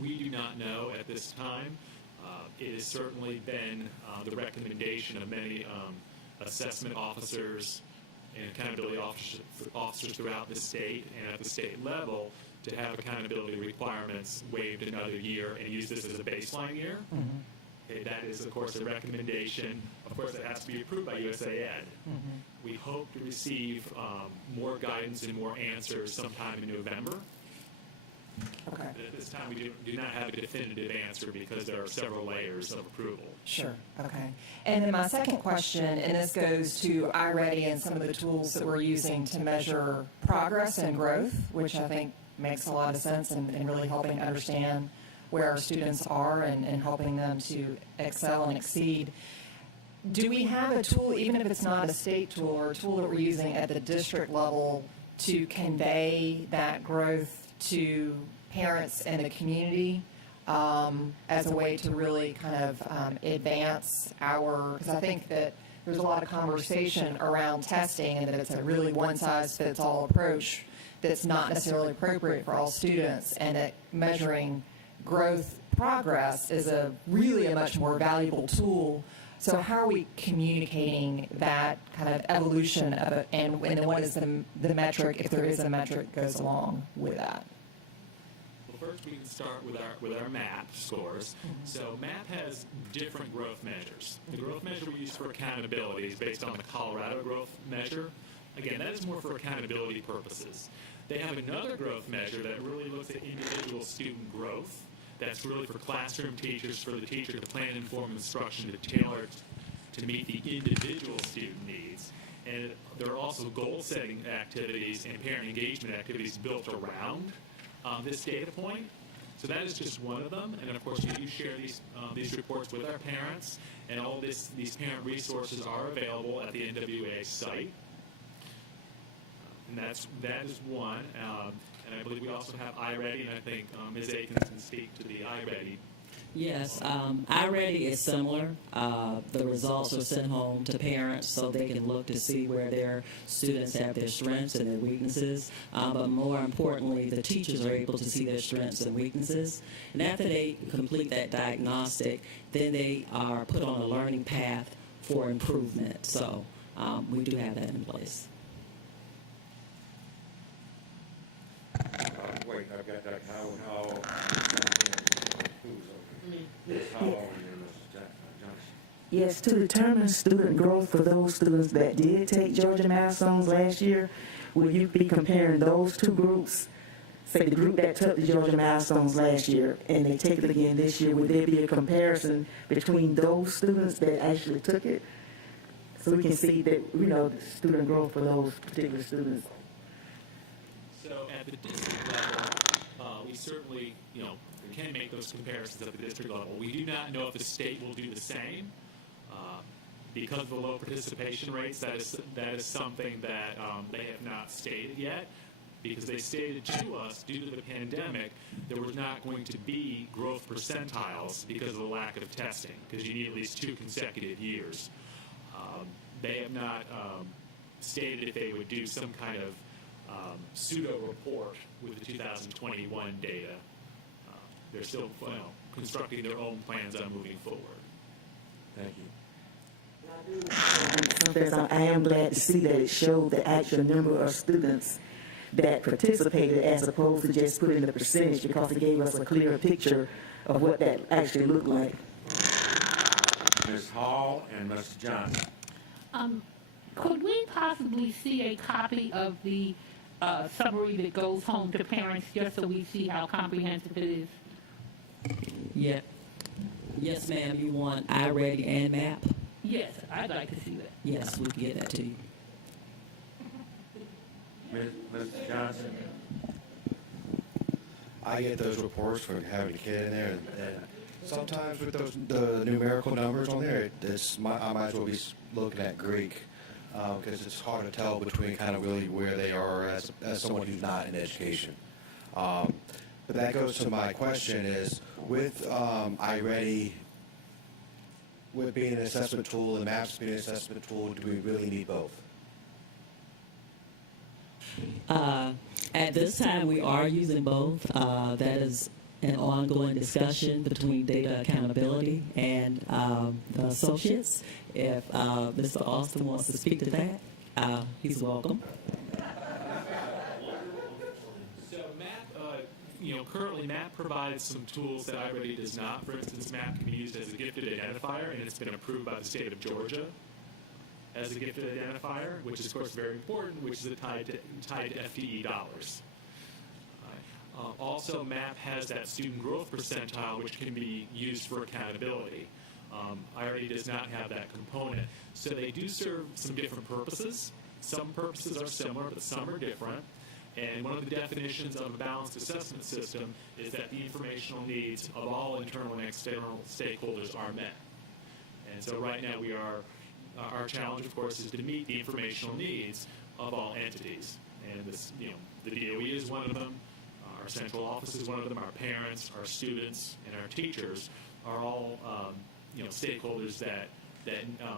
We do not know at this time. It has certainly been the recommendation of many assessment officers and accountability officers throughout the state and at the state level to have accountability requirements waived another year and use this as a baseline year. Mm-hmm. Okay, that is, of course, a recommendation. Of course, it has to be approved by USAID. Mm-hmm. We hope to receive more guidance and more answers sometime in November. Okay. But at this time, we do not have a definitive answer because there are several layers of approval. Sure. Okay. And then my second question, and this goes to iReady and some of the tools that we're using to measure progress and growth, which I think makes a lot of sense and really helping understand where our students are and helping them to excel and exceed. Do we have a tool, even if it's not a state tool, or a tool that we're using at the district level to convey that growth to parents and the community as a way to really kind of advance because I think that there's a lot of conversation around testing and that it's a really one-size-fits-all approach that's not necessarily appropriate for all students, and that measuring growth progress is really a much more valuable tool. So how are we communicating that kind of evolution of it, and then what is the metric, if there is a metric, goes along with that? Well, first we can start with our MAP scores. So MAP has different growth measures. The growth measure we use for accountability is based on the Colorado growth measure. Again, that is more for accountability purposes. They have another growth measure that really looks at individual student growth. That's really for classroom teachers, for the teacher to plan and inform instruction to tailor to meet the individual student needs. And there are also goal-setting activities and parent engagement activities built around this data point. So that is just one of them. And of course, we do share these reports with our parents, and all these parent resources are available at the NWA site. And that is one. And I believe we also have iReady, and I think Ms. Akins can speak to the iReady. Yes, iReady is similar. The results are sent home to parents so they can look to see where their students have their strengths and their weaknesses. But more importantly, the teachers are able to see their strengths and weaknesses. And after they complete that diagnostic, then they are put on a learning path for improvement. So we do have that in place. Wait, I've got that. How Yes, to determine student growth for those students that did take Georgia Milestones last year, will you be comparing those two groups? Say the group that took the Georgia Milestones last year and they take it again this year, would there be a comparison between those students that actually took it? So we can see that, the student growth for those particular students. So at the district level, we certainly, we can make those comparisons at the district level. We do not know if the state will do the same. Because of the low participation rates, that is something that they have not stated yet, because they stated to us, due to the pandemic, there was not going to be growth percentiles because of the lack of testing, because you need at least 2 consecutive years. They have not stated if they would do some kind of pseudo-report with the 2021 data. They're still constructing their own plans on moving forward. Thank you. I am glad to see that it showed the actual number of students that participated as opposed to just putting the percentage, because it gave us a clearer picture of what that actually looked like. Ms. Hall and Mr. Johnson. Could we possibly see a copy of the summary that goes home to parents, just so we see how comprehensive it is? Yeah. Yes, ma'am. You want iReady and MAP? Yes, I'd like to see that. Yes, we can get that to you. Mr. Johnson. I get those reports for having a kid in there, and sometimes with the numerical numbers on there, I might as well be looking at Greek, because it's hard to tell between kind of really where they are as someone who's not in education. But that goes to my question is, with iReady, with being an assessment tool and MAPS being an assessment tool, do we really need both? At this time, we are using both. That is an ongoing discussion between data accountability and the associates. If Mr. Austin wants to speak to that, he's welcome. So MAP, currently MAP provides some tools that iReady does not. For instance, MAP can be used as a gifted identifier, and it's been approved by the state of Georgia as a gifted identifier, which is, of course, very important, which is tied to FTE dollars. Also, MAP has that student growth percentile, which can be used for accountability. iReady does not have that component. So they do serve some different purposes. Some purposes are similar, but some are different. And one of the definitions of a balanced assessment system is that the informational needs of all internal and external stakeholders are met. And so right now we are our challenge, of course, is to meet the informational needs of all entities. And this, the DOE is one of them. Our central office is one of them. Our parents, our students, and our teachers are all, stakeholders that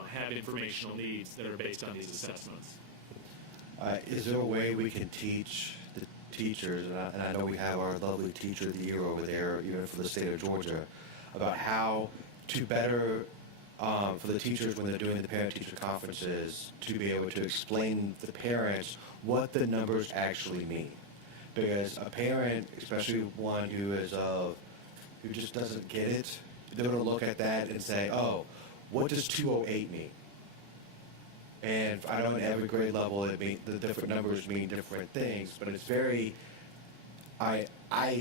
have informational needs that are based on these assessments. Is there a way we can teach the teachers, and I know we have our lovely teacher of the year over there, even for the state of Georgia, about how to better, for the teachers when they're doing the parent-teacher conferences, to be able to explain to the parents what the numbers actually mean. Because a parent, especially one who just doesn't get it, they're going to look at that and say, oh, what does 208 mean? And I know in every grade level, the different numbers mean different things, but it's very, I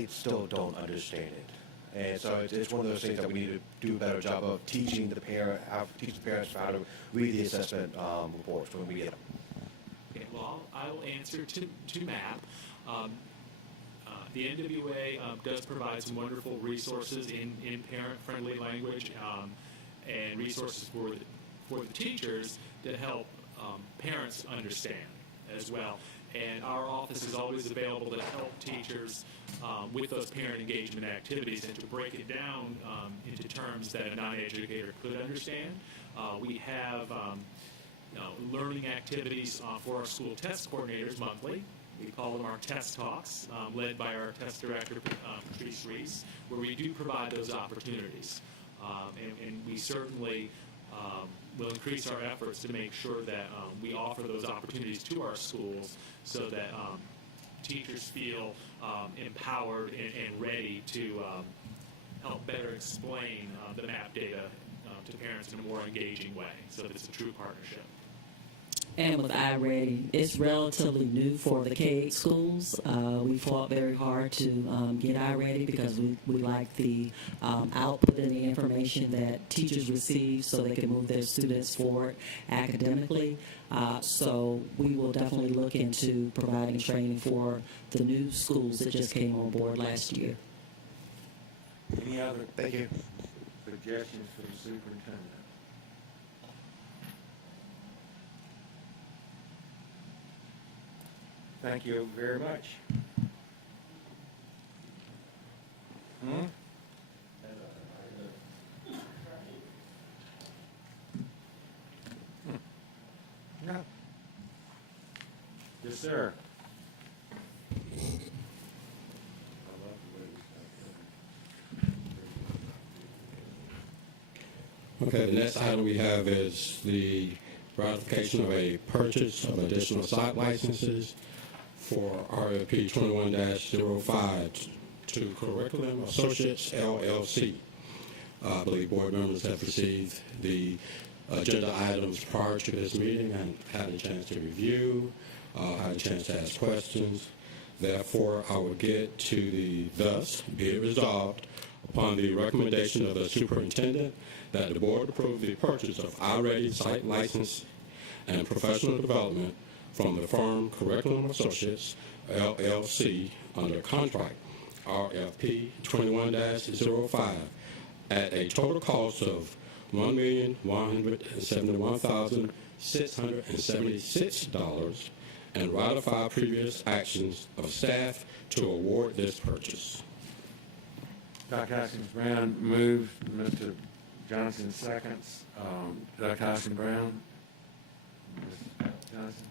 still don't understand it. And so it's one of those things that we need to do a better job of teaching the parents how to read the assessment reports when we get them. Okay, well, I will answer to MAP. The NWA does provide some wonderful resources in parent-friendly language and resources for the teachers to help parents understand as well. And our office is always available to help teachers with those parent engagement activities and to break it down into terms that a non-educator could understand. We have learning activities for our school test coordinators monthly. We call them our test talks, led by our test director, Patrice Reese, where we do provide those opportunities. And we certainly will increase our efforts to make sure that we offer those opportunities to our schools so that teachers feel empowered and ready to help better explain the MAP data to parents in a more engaging way, so that it's a true partnership. And with iReady, it's relatively new for the K-8 schools. We fought very hard to get iReady because we like the output and the information that teachers receive so they can move their students forward academically. So we will definitely look into providing training for the new schools that just came on board last year. Any other Thank you. suggestions for the superintendent? Thank you very much. No. Yes, sir. Okay, the next item we have is the ratification of a purchase of additional site licenses for RFP 21-05 to Curriculum Associates, LLC. I believe board members have received the agenda items prior to this meeting and had a chance to review, had a chance to ask questions. Therefore, I will get to the thus be it resolved upon the recommendation of the superintendent that the board approve the purchase of iReady site license and professional development from the firm Curriculum Associates, LLC, under contract RFP 21-05 at a total cost of $1,171,676 and ratify previous actions of staff to award this purchase. Dr. Hoskins-Brown moved, Mr. Johnson seconds. Dr. Hoskins-Brown? Ms. Johnson?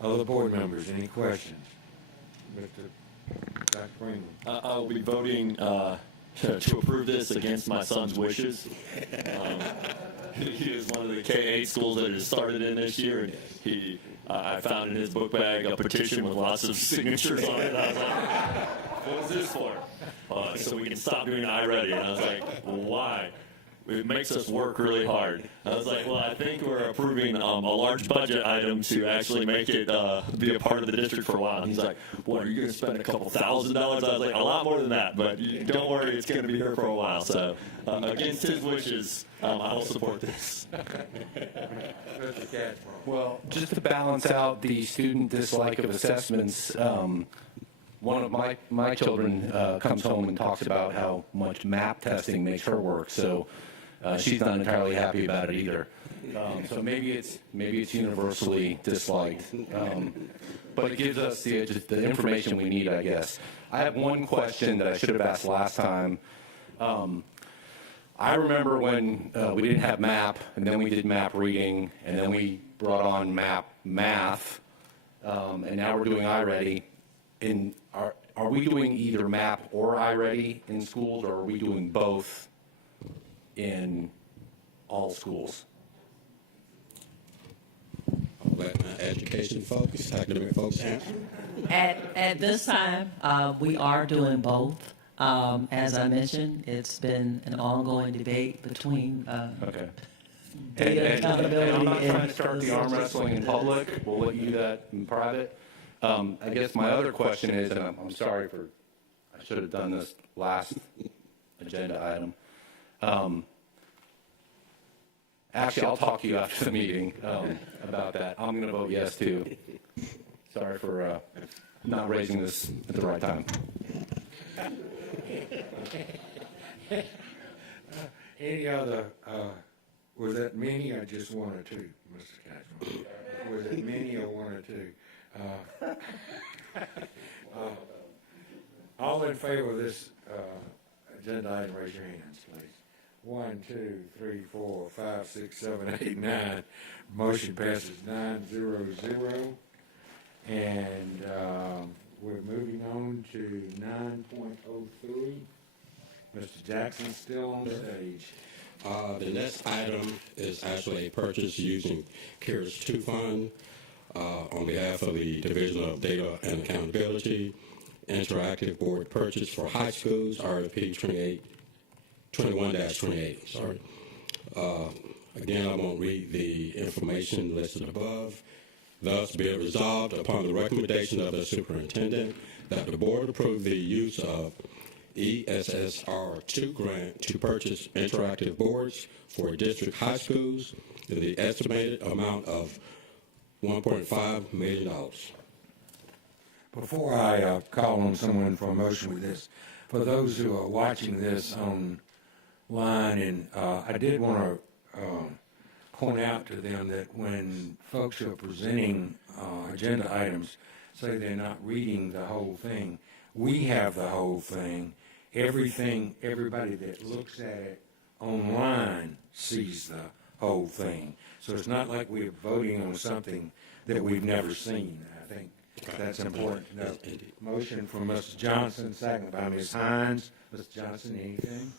Other board members, any questions? Dr. Freeman? I'll be voting to approve this against my son's wishes. He is one of the K-8 schools that has started in this year, and I found in his book bag a petition with lots of signatures on it. I was like, what is this for? So we can stop doing iReady. And I was like, well, why? It makes us work really hard. I was like, well, I think we're approving a large budget item to actually make it be a part of the district for a while. And he's like, what, are you going to spend a couple $1,000? I was like, a lot more than that, but don't worry, it's going to be here for a while. So against his wishes, I'll support this. Well, just to balance out the student dislike of assessments, one of my children comes home and talks about how much MAP testing makes her work, so she's not entirely happy about it either. So maybe it's universally disliked, but it gives us just the information we need, I guess. I have one question that I should have asked last time. I remember when we didn't have MAP, and then we did MAP reading, and then we brought on MAP math, and now we're doing iReady. Are we doing either MAP or iReady in schools, or are we doing both in all schools? I'll let my education folks, academic folks answer. At this time, we are doing both. As I mentioned, it's been an ongoing debate between data accountability. And I'm not trying to start the arm wrestling in public. We'll let you do that in private. I guess my other question is, and I'm sorry I should have done this last agenda item. Actually, I'll talk to you after the meeting about that. I'm going to vote yes, too. Sorry for not raising this at the right time. Any other, was that many or just one or two, Mr. Catchman? Was it many or one or two? All in favor of this agenda item, raise your hands, please. 1, 2, 3, 4, 5, 6, 7, 8, 9. Motion passes 9-0-0. And we're moving on to 9.03. Mr. Jackson still on stage. The next item is actually a purchase using CARES 2 fund on behalf of the Division of Data and Accountability, interactive board purchase for high schools, RFP 21-28. Sorry. Again, I won't read the information listed above. Thus, be it resolved upon the recommendation of the superintendent that the board approve the use of ESSR 2 grant to purchase interactive boards for district high schools in the estimated amount of $1.5 million. Before I call on someone for a motion with this, for those who are watching this online, and I did want to point out to them that when folks who are presenting agenda items say they're not reading the whole thing, we have the whole thing. Everybody that looks at it online sees the whole thing. So it's not like we're voting on something that we've never seen. I think that's important to know. Motion from Mr. Johnson, second by Ms. Hines. Mr. Johnson, anything?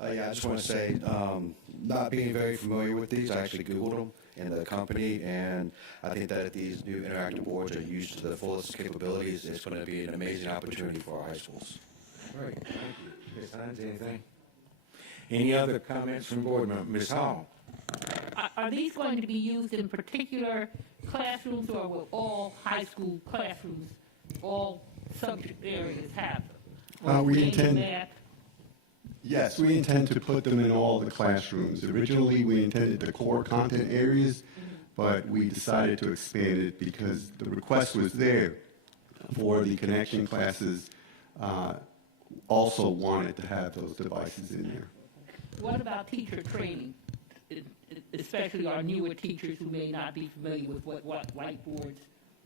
Yeah, I just want to say, not being very familiar with these, I actually Googled them and the company, and I think that if these new interactive boards are used to the fullest capabilities, it's going to be an amazing opportunity for our high schools. Great, thank you. Ms. Hines, anything? Any other comments from board members? Ms. Hall? Are these going to be used in particular classrooms, or will all high school classrooms, all subject areas have them? We intend. Yes, we intend to put them in all the classrooms. Originally, we intended the core content areas, but we decided to expand it because the request was there for the connection classes. Also wanted to have those devices in there. What about teacher training, especially our newer teachers who may not be familiar with what whiteboards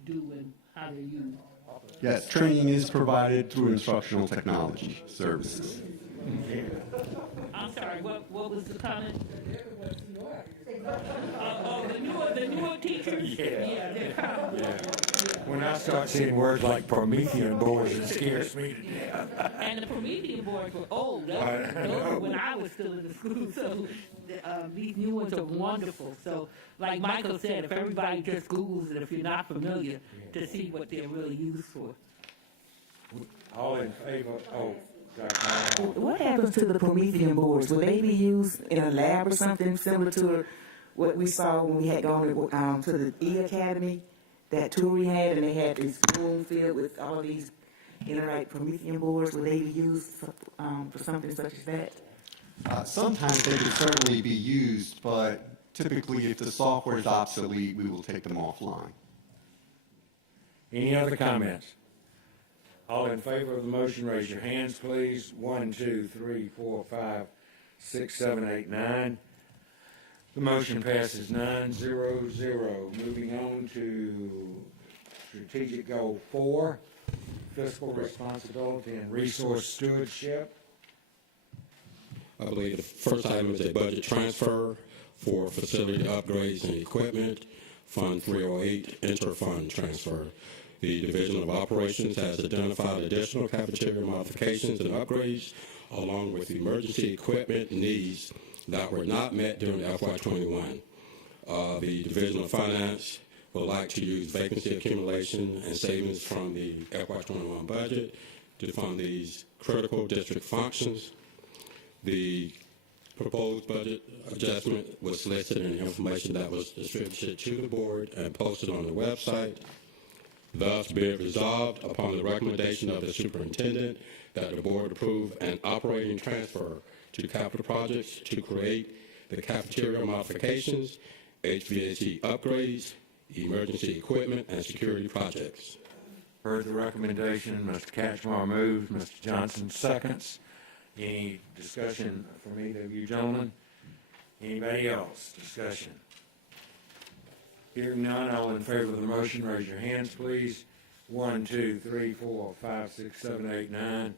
do and how they're used? Yes, training is provided through instructional technology services. I'm sorry, what was the comment? The newer teachers? Yeah. They're kind of, When I start seeing words like Promethean boards, it scares me to death. And the Promethean boards were old. Those were when I was still in the school. So these new ones are wonderful. So like Michael said, if everybody just Googles it, if you're not familiar, to see what they're really used for. All in favor? What happens to the Promethean boards? Will they be used in a lab or something similar to what we saw when we had gone to the E-Academy, that tour we had, and they had this room filled with all these interactive Promethean boards? Will they be used for something such as that? Sometimes they can certainly be used, but typically if the software is obsolete, we will take them offline. Any other comments? All in favor of the motion, raise your hands, please. 1, 2, 3, 4, 5, 6, 7, 8, 9. The motion passes 9-0-0. Moving on to strategic goal 4, fiscal responsibility and resource stewardship. I believe the first item is a budget transfer for facility upgrades and equipment, Fund 308, inter-fund transfer. The Division of Operations has identified additional cafeteria modifications and upgrades, along with emergency equipment needs that were not met during FY21. The Division of Finance would like to use vacancy accumulation and savings from the FY21 budget to fund these critical district functions. The proposed budget adjustment was listed in the information that was distributed to the board and posted on the website. Thus, be it resolved upon the recommendation of the superintendent that the board approve an operating transfer to capital projects to create the cafeteria modifications, HVAC upgrades, emergency equipment, and security projects. Heard the recommendation. Mr. Catchmar moves. Mr. Johnson seconds. Any discussion from either of you gentlemen? Anybody else? Discussion? Hearing none, all in favor of the motion, raise your hands, please. 1, 2, 3, 4, 5, 6, 7, 8, 9.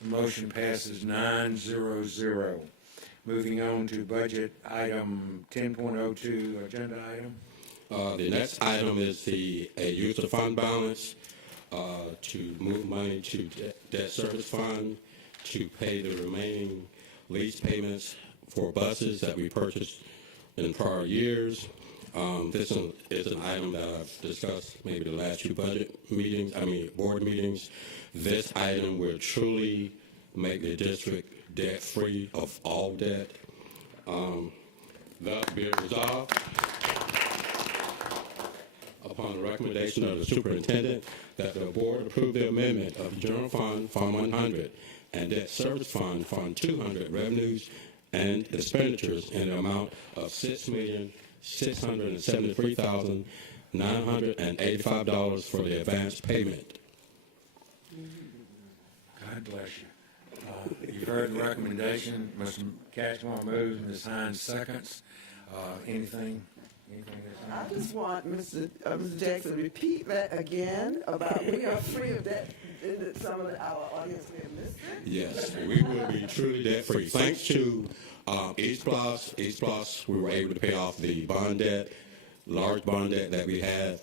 The motion passes 9-0-0. Moving on to budget item 10.02, agenda item. The next item is a use of fund balance to move money to debt service fund to pay the remaining lease payments for buses that we purchased in prior years. This is an item that I've discussed maybe the last 2 board meetings. This item will truly make the district debt-free of all debt. Thus be it resolved upon the recommendation of the superintendent that the board approve the amendment of General Fund, Fund 100, and Debt Service Fund, Fund 200, revenues and expenditures in the amount of $6,673,985 for the advance payment. God bless you. You've heard the recommendation. Mr. Catchmar moves. Ms. Hines seconds. Anything? I just want Mr. Jackson to repeat that again about we are free of debt. Some of our audience may have missed it. Yes, we will be truly debt-free. Thanks to East Plus, we were able to pay off the bond debt, large bond debt that we had.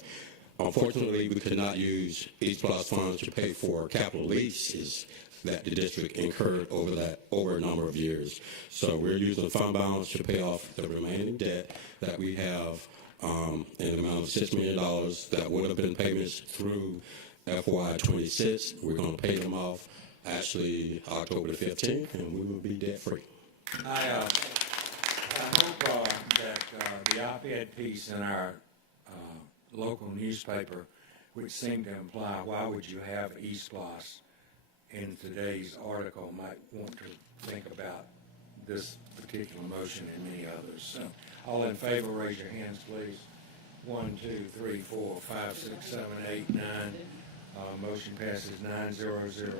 Unfortunately, we could not use East Plus funds to pay for capital leases that the district incurred over a number of years. So we're using fund balance to pay off the remaining debt that we have in the amount of $6 million that would have been payments through FY26. We're going to pay them off actually October the 15th, and we will be debt-free. I hope that the op-ed piece in our local newspaper, which seemed to imply why would you have EastPlus in today's article, might want to think about this particular motion and many others. So, all in favor, raise your hands, please. 1, 2, 3, 4, 5, 6, 7, 8, 9. Motion passes 9-0-0.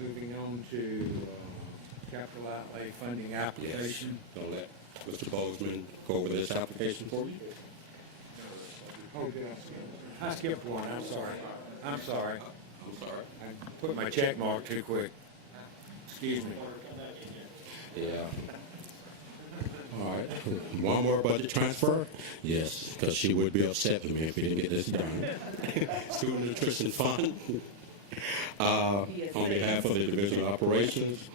Moving on to capital outlay funding application. Yes. Don't let Mr. Bozeman go over this application for you. Oh, I skipped one. I'm sorry. I put my check mark too quick. Excuse me. Yeah. All right. One more budget transfer? Yes, because she would be upset with me if we didn't get this done. Student Nutrition Fund. On behalf of the Division of Operations,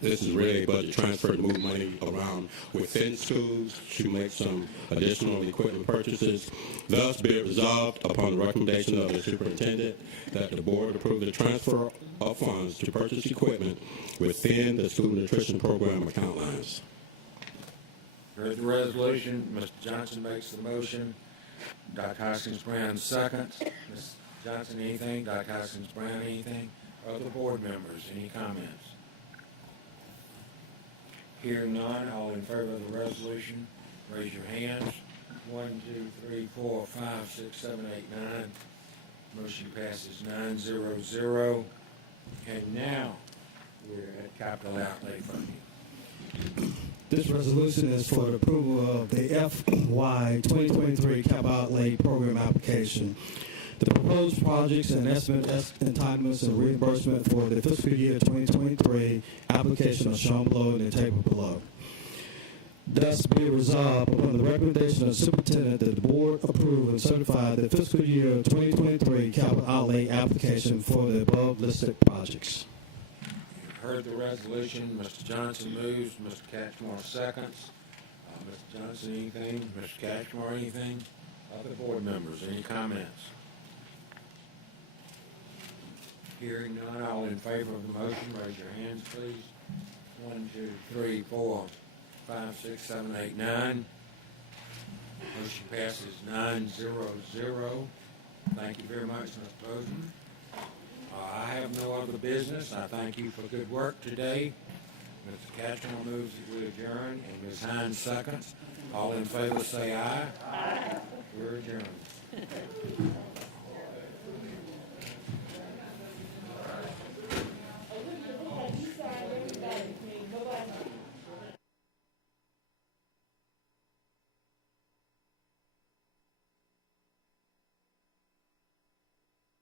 this is really a budget transfer to move money around within schools to make some additional equipment purchases. Thus, be it resolved upon the recommendation of the superintendent that the board approve the transfer of funds to purchase equipment within the student nutrition program account lines. Heard the resolution. Mr. Johnson makes the motion. Dr. Hoskins-Brown seconds. Ms. Johnson, anything? Dr. Hoskins-Brown, anything? Other board members, any comments? Hearing none, all in favor of the resolution, raise your hands. 1, 2, 3, 4, 5, 6, 7, 8, 9. Motion passes 9-0-0. And now we're at capital outlay funding. This resolution is for the approval of the FY 2023 capital outlay program application. The proposed projects and estimate entitlements and reimbursement for the fiscal year 2023 application are shown below in the table below. Thus be it resolved upon the recommendation of the superintendent that the board approve and certify the fiscal year 2023 capital outlay application for the above listed projects. You've heard the resolution. Mr. Johnson moves. Mr. Catchmore seconds. Mr. Johnson, anything? Mr. Catchmore, anything? Other board members, any comments? Hearing none, all in favor of the motion, raise your hands, please. 1, 2, 3, 4, 5, 6, 7, 8, 9. Motion passes 9-0-0. Thank you very much, Mr. Bozeman. I have no other business. I thank you for good work today. Mr. Catchmore moves that we adjourn, and Ms. Hines seconds. All in favor say aye. Aye. We're adjourned.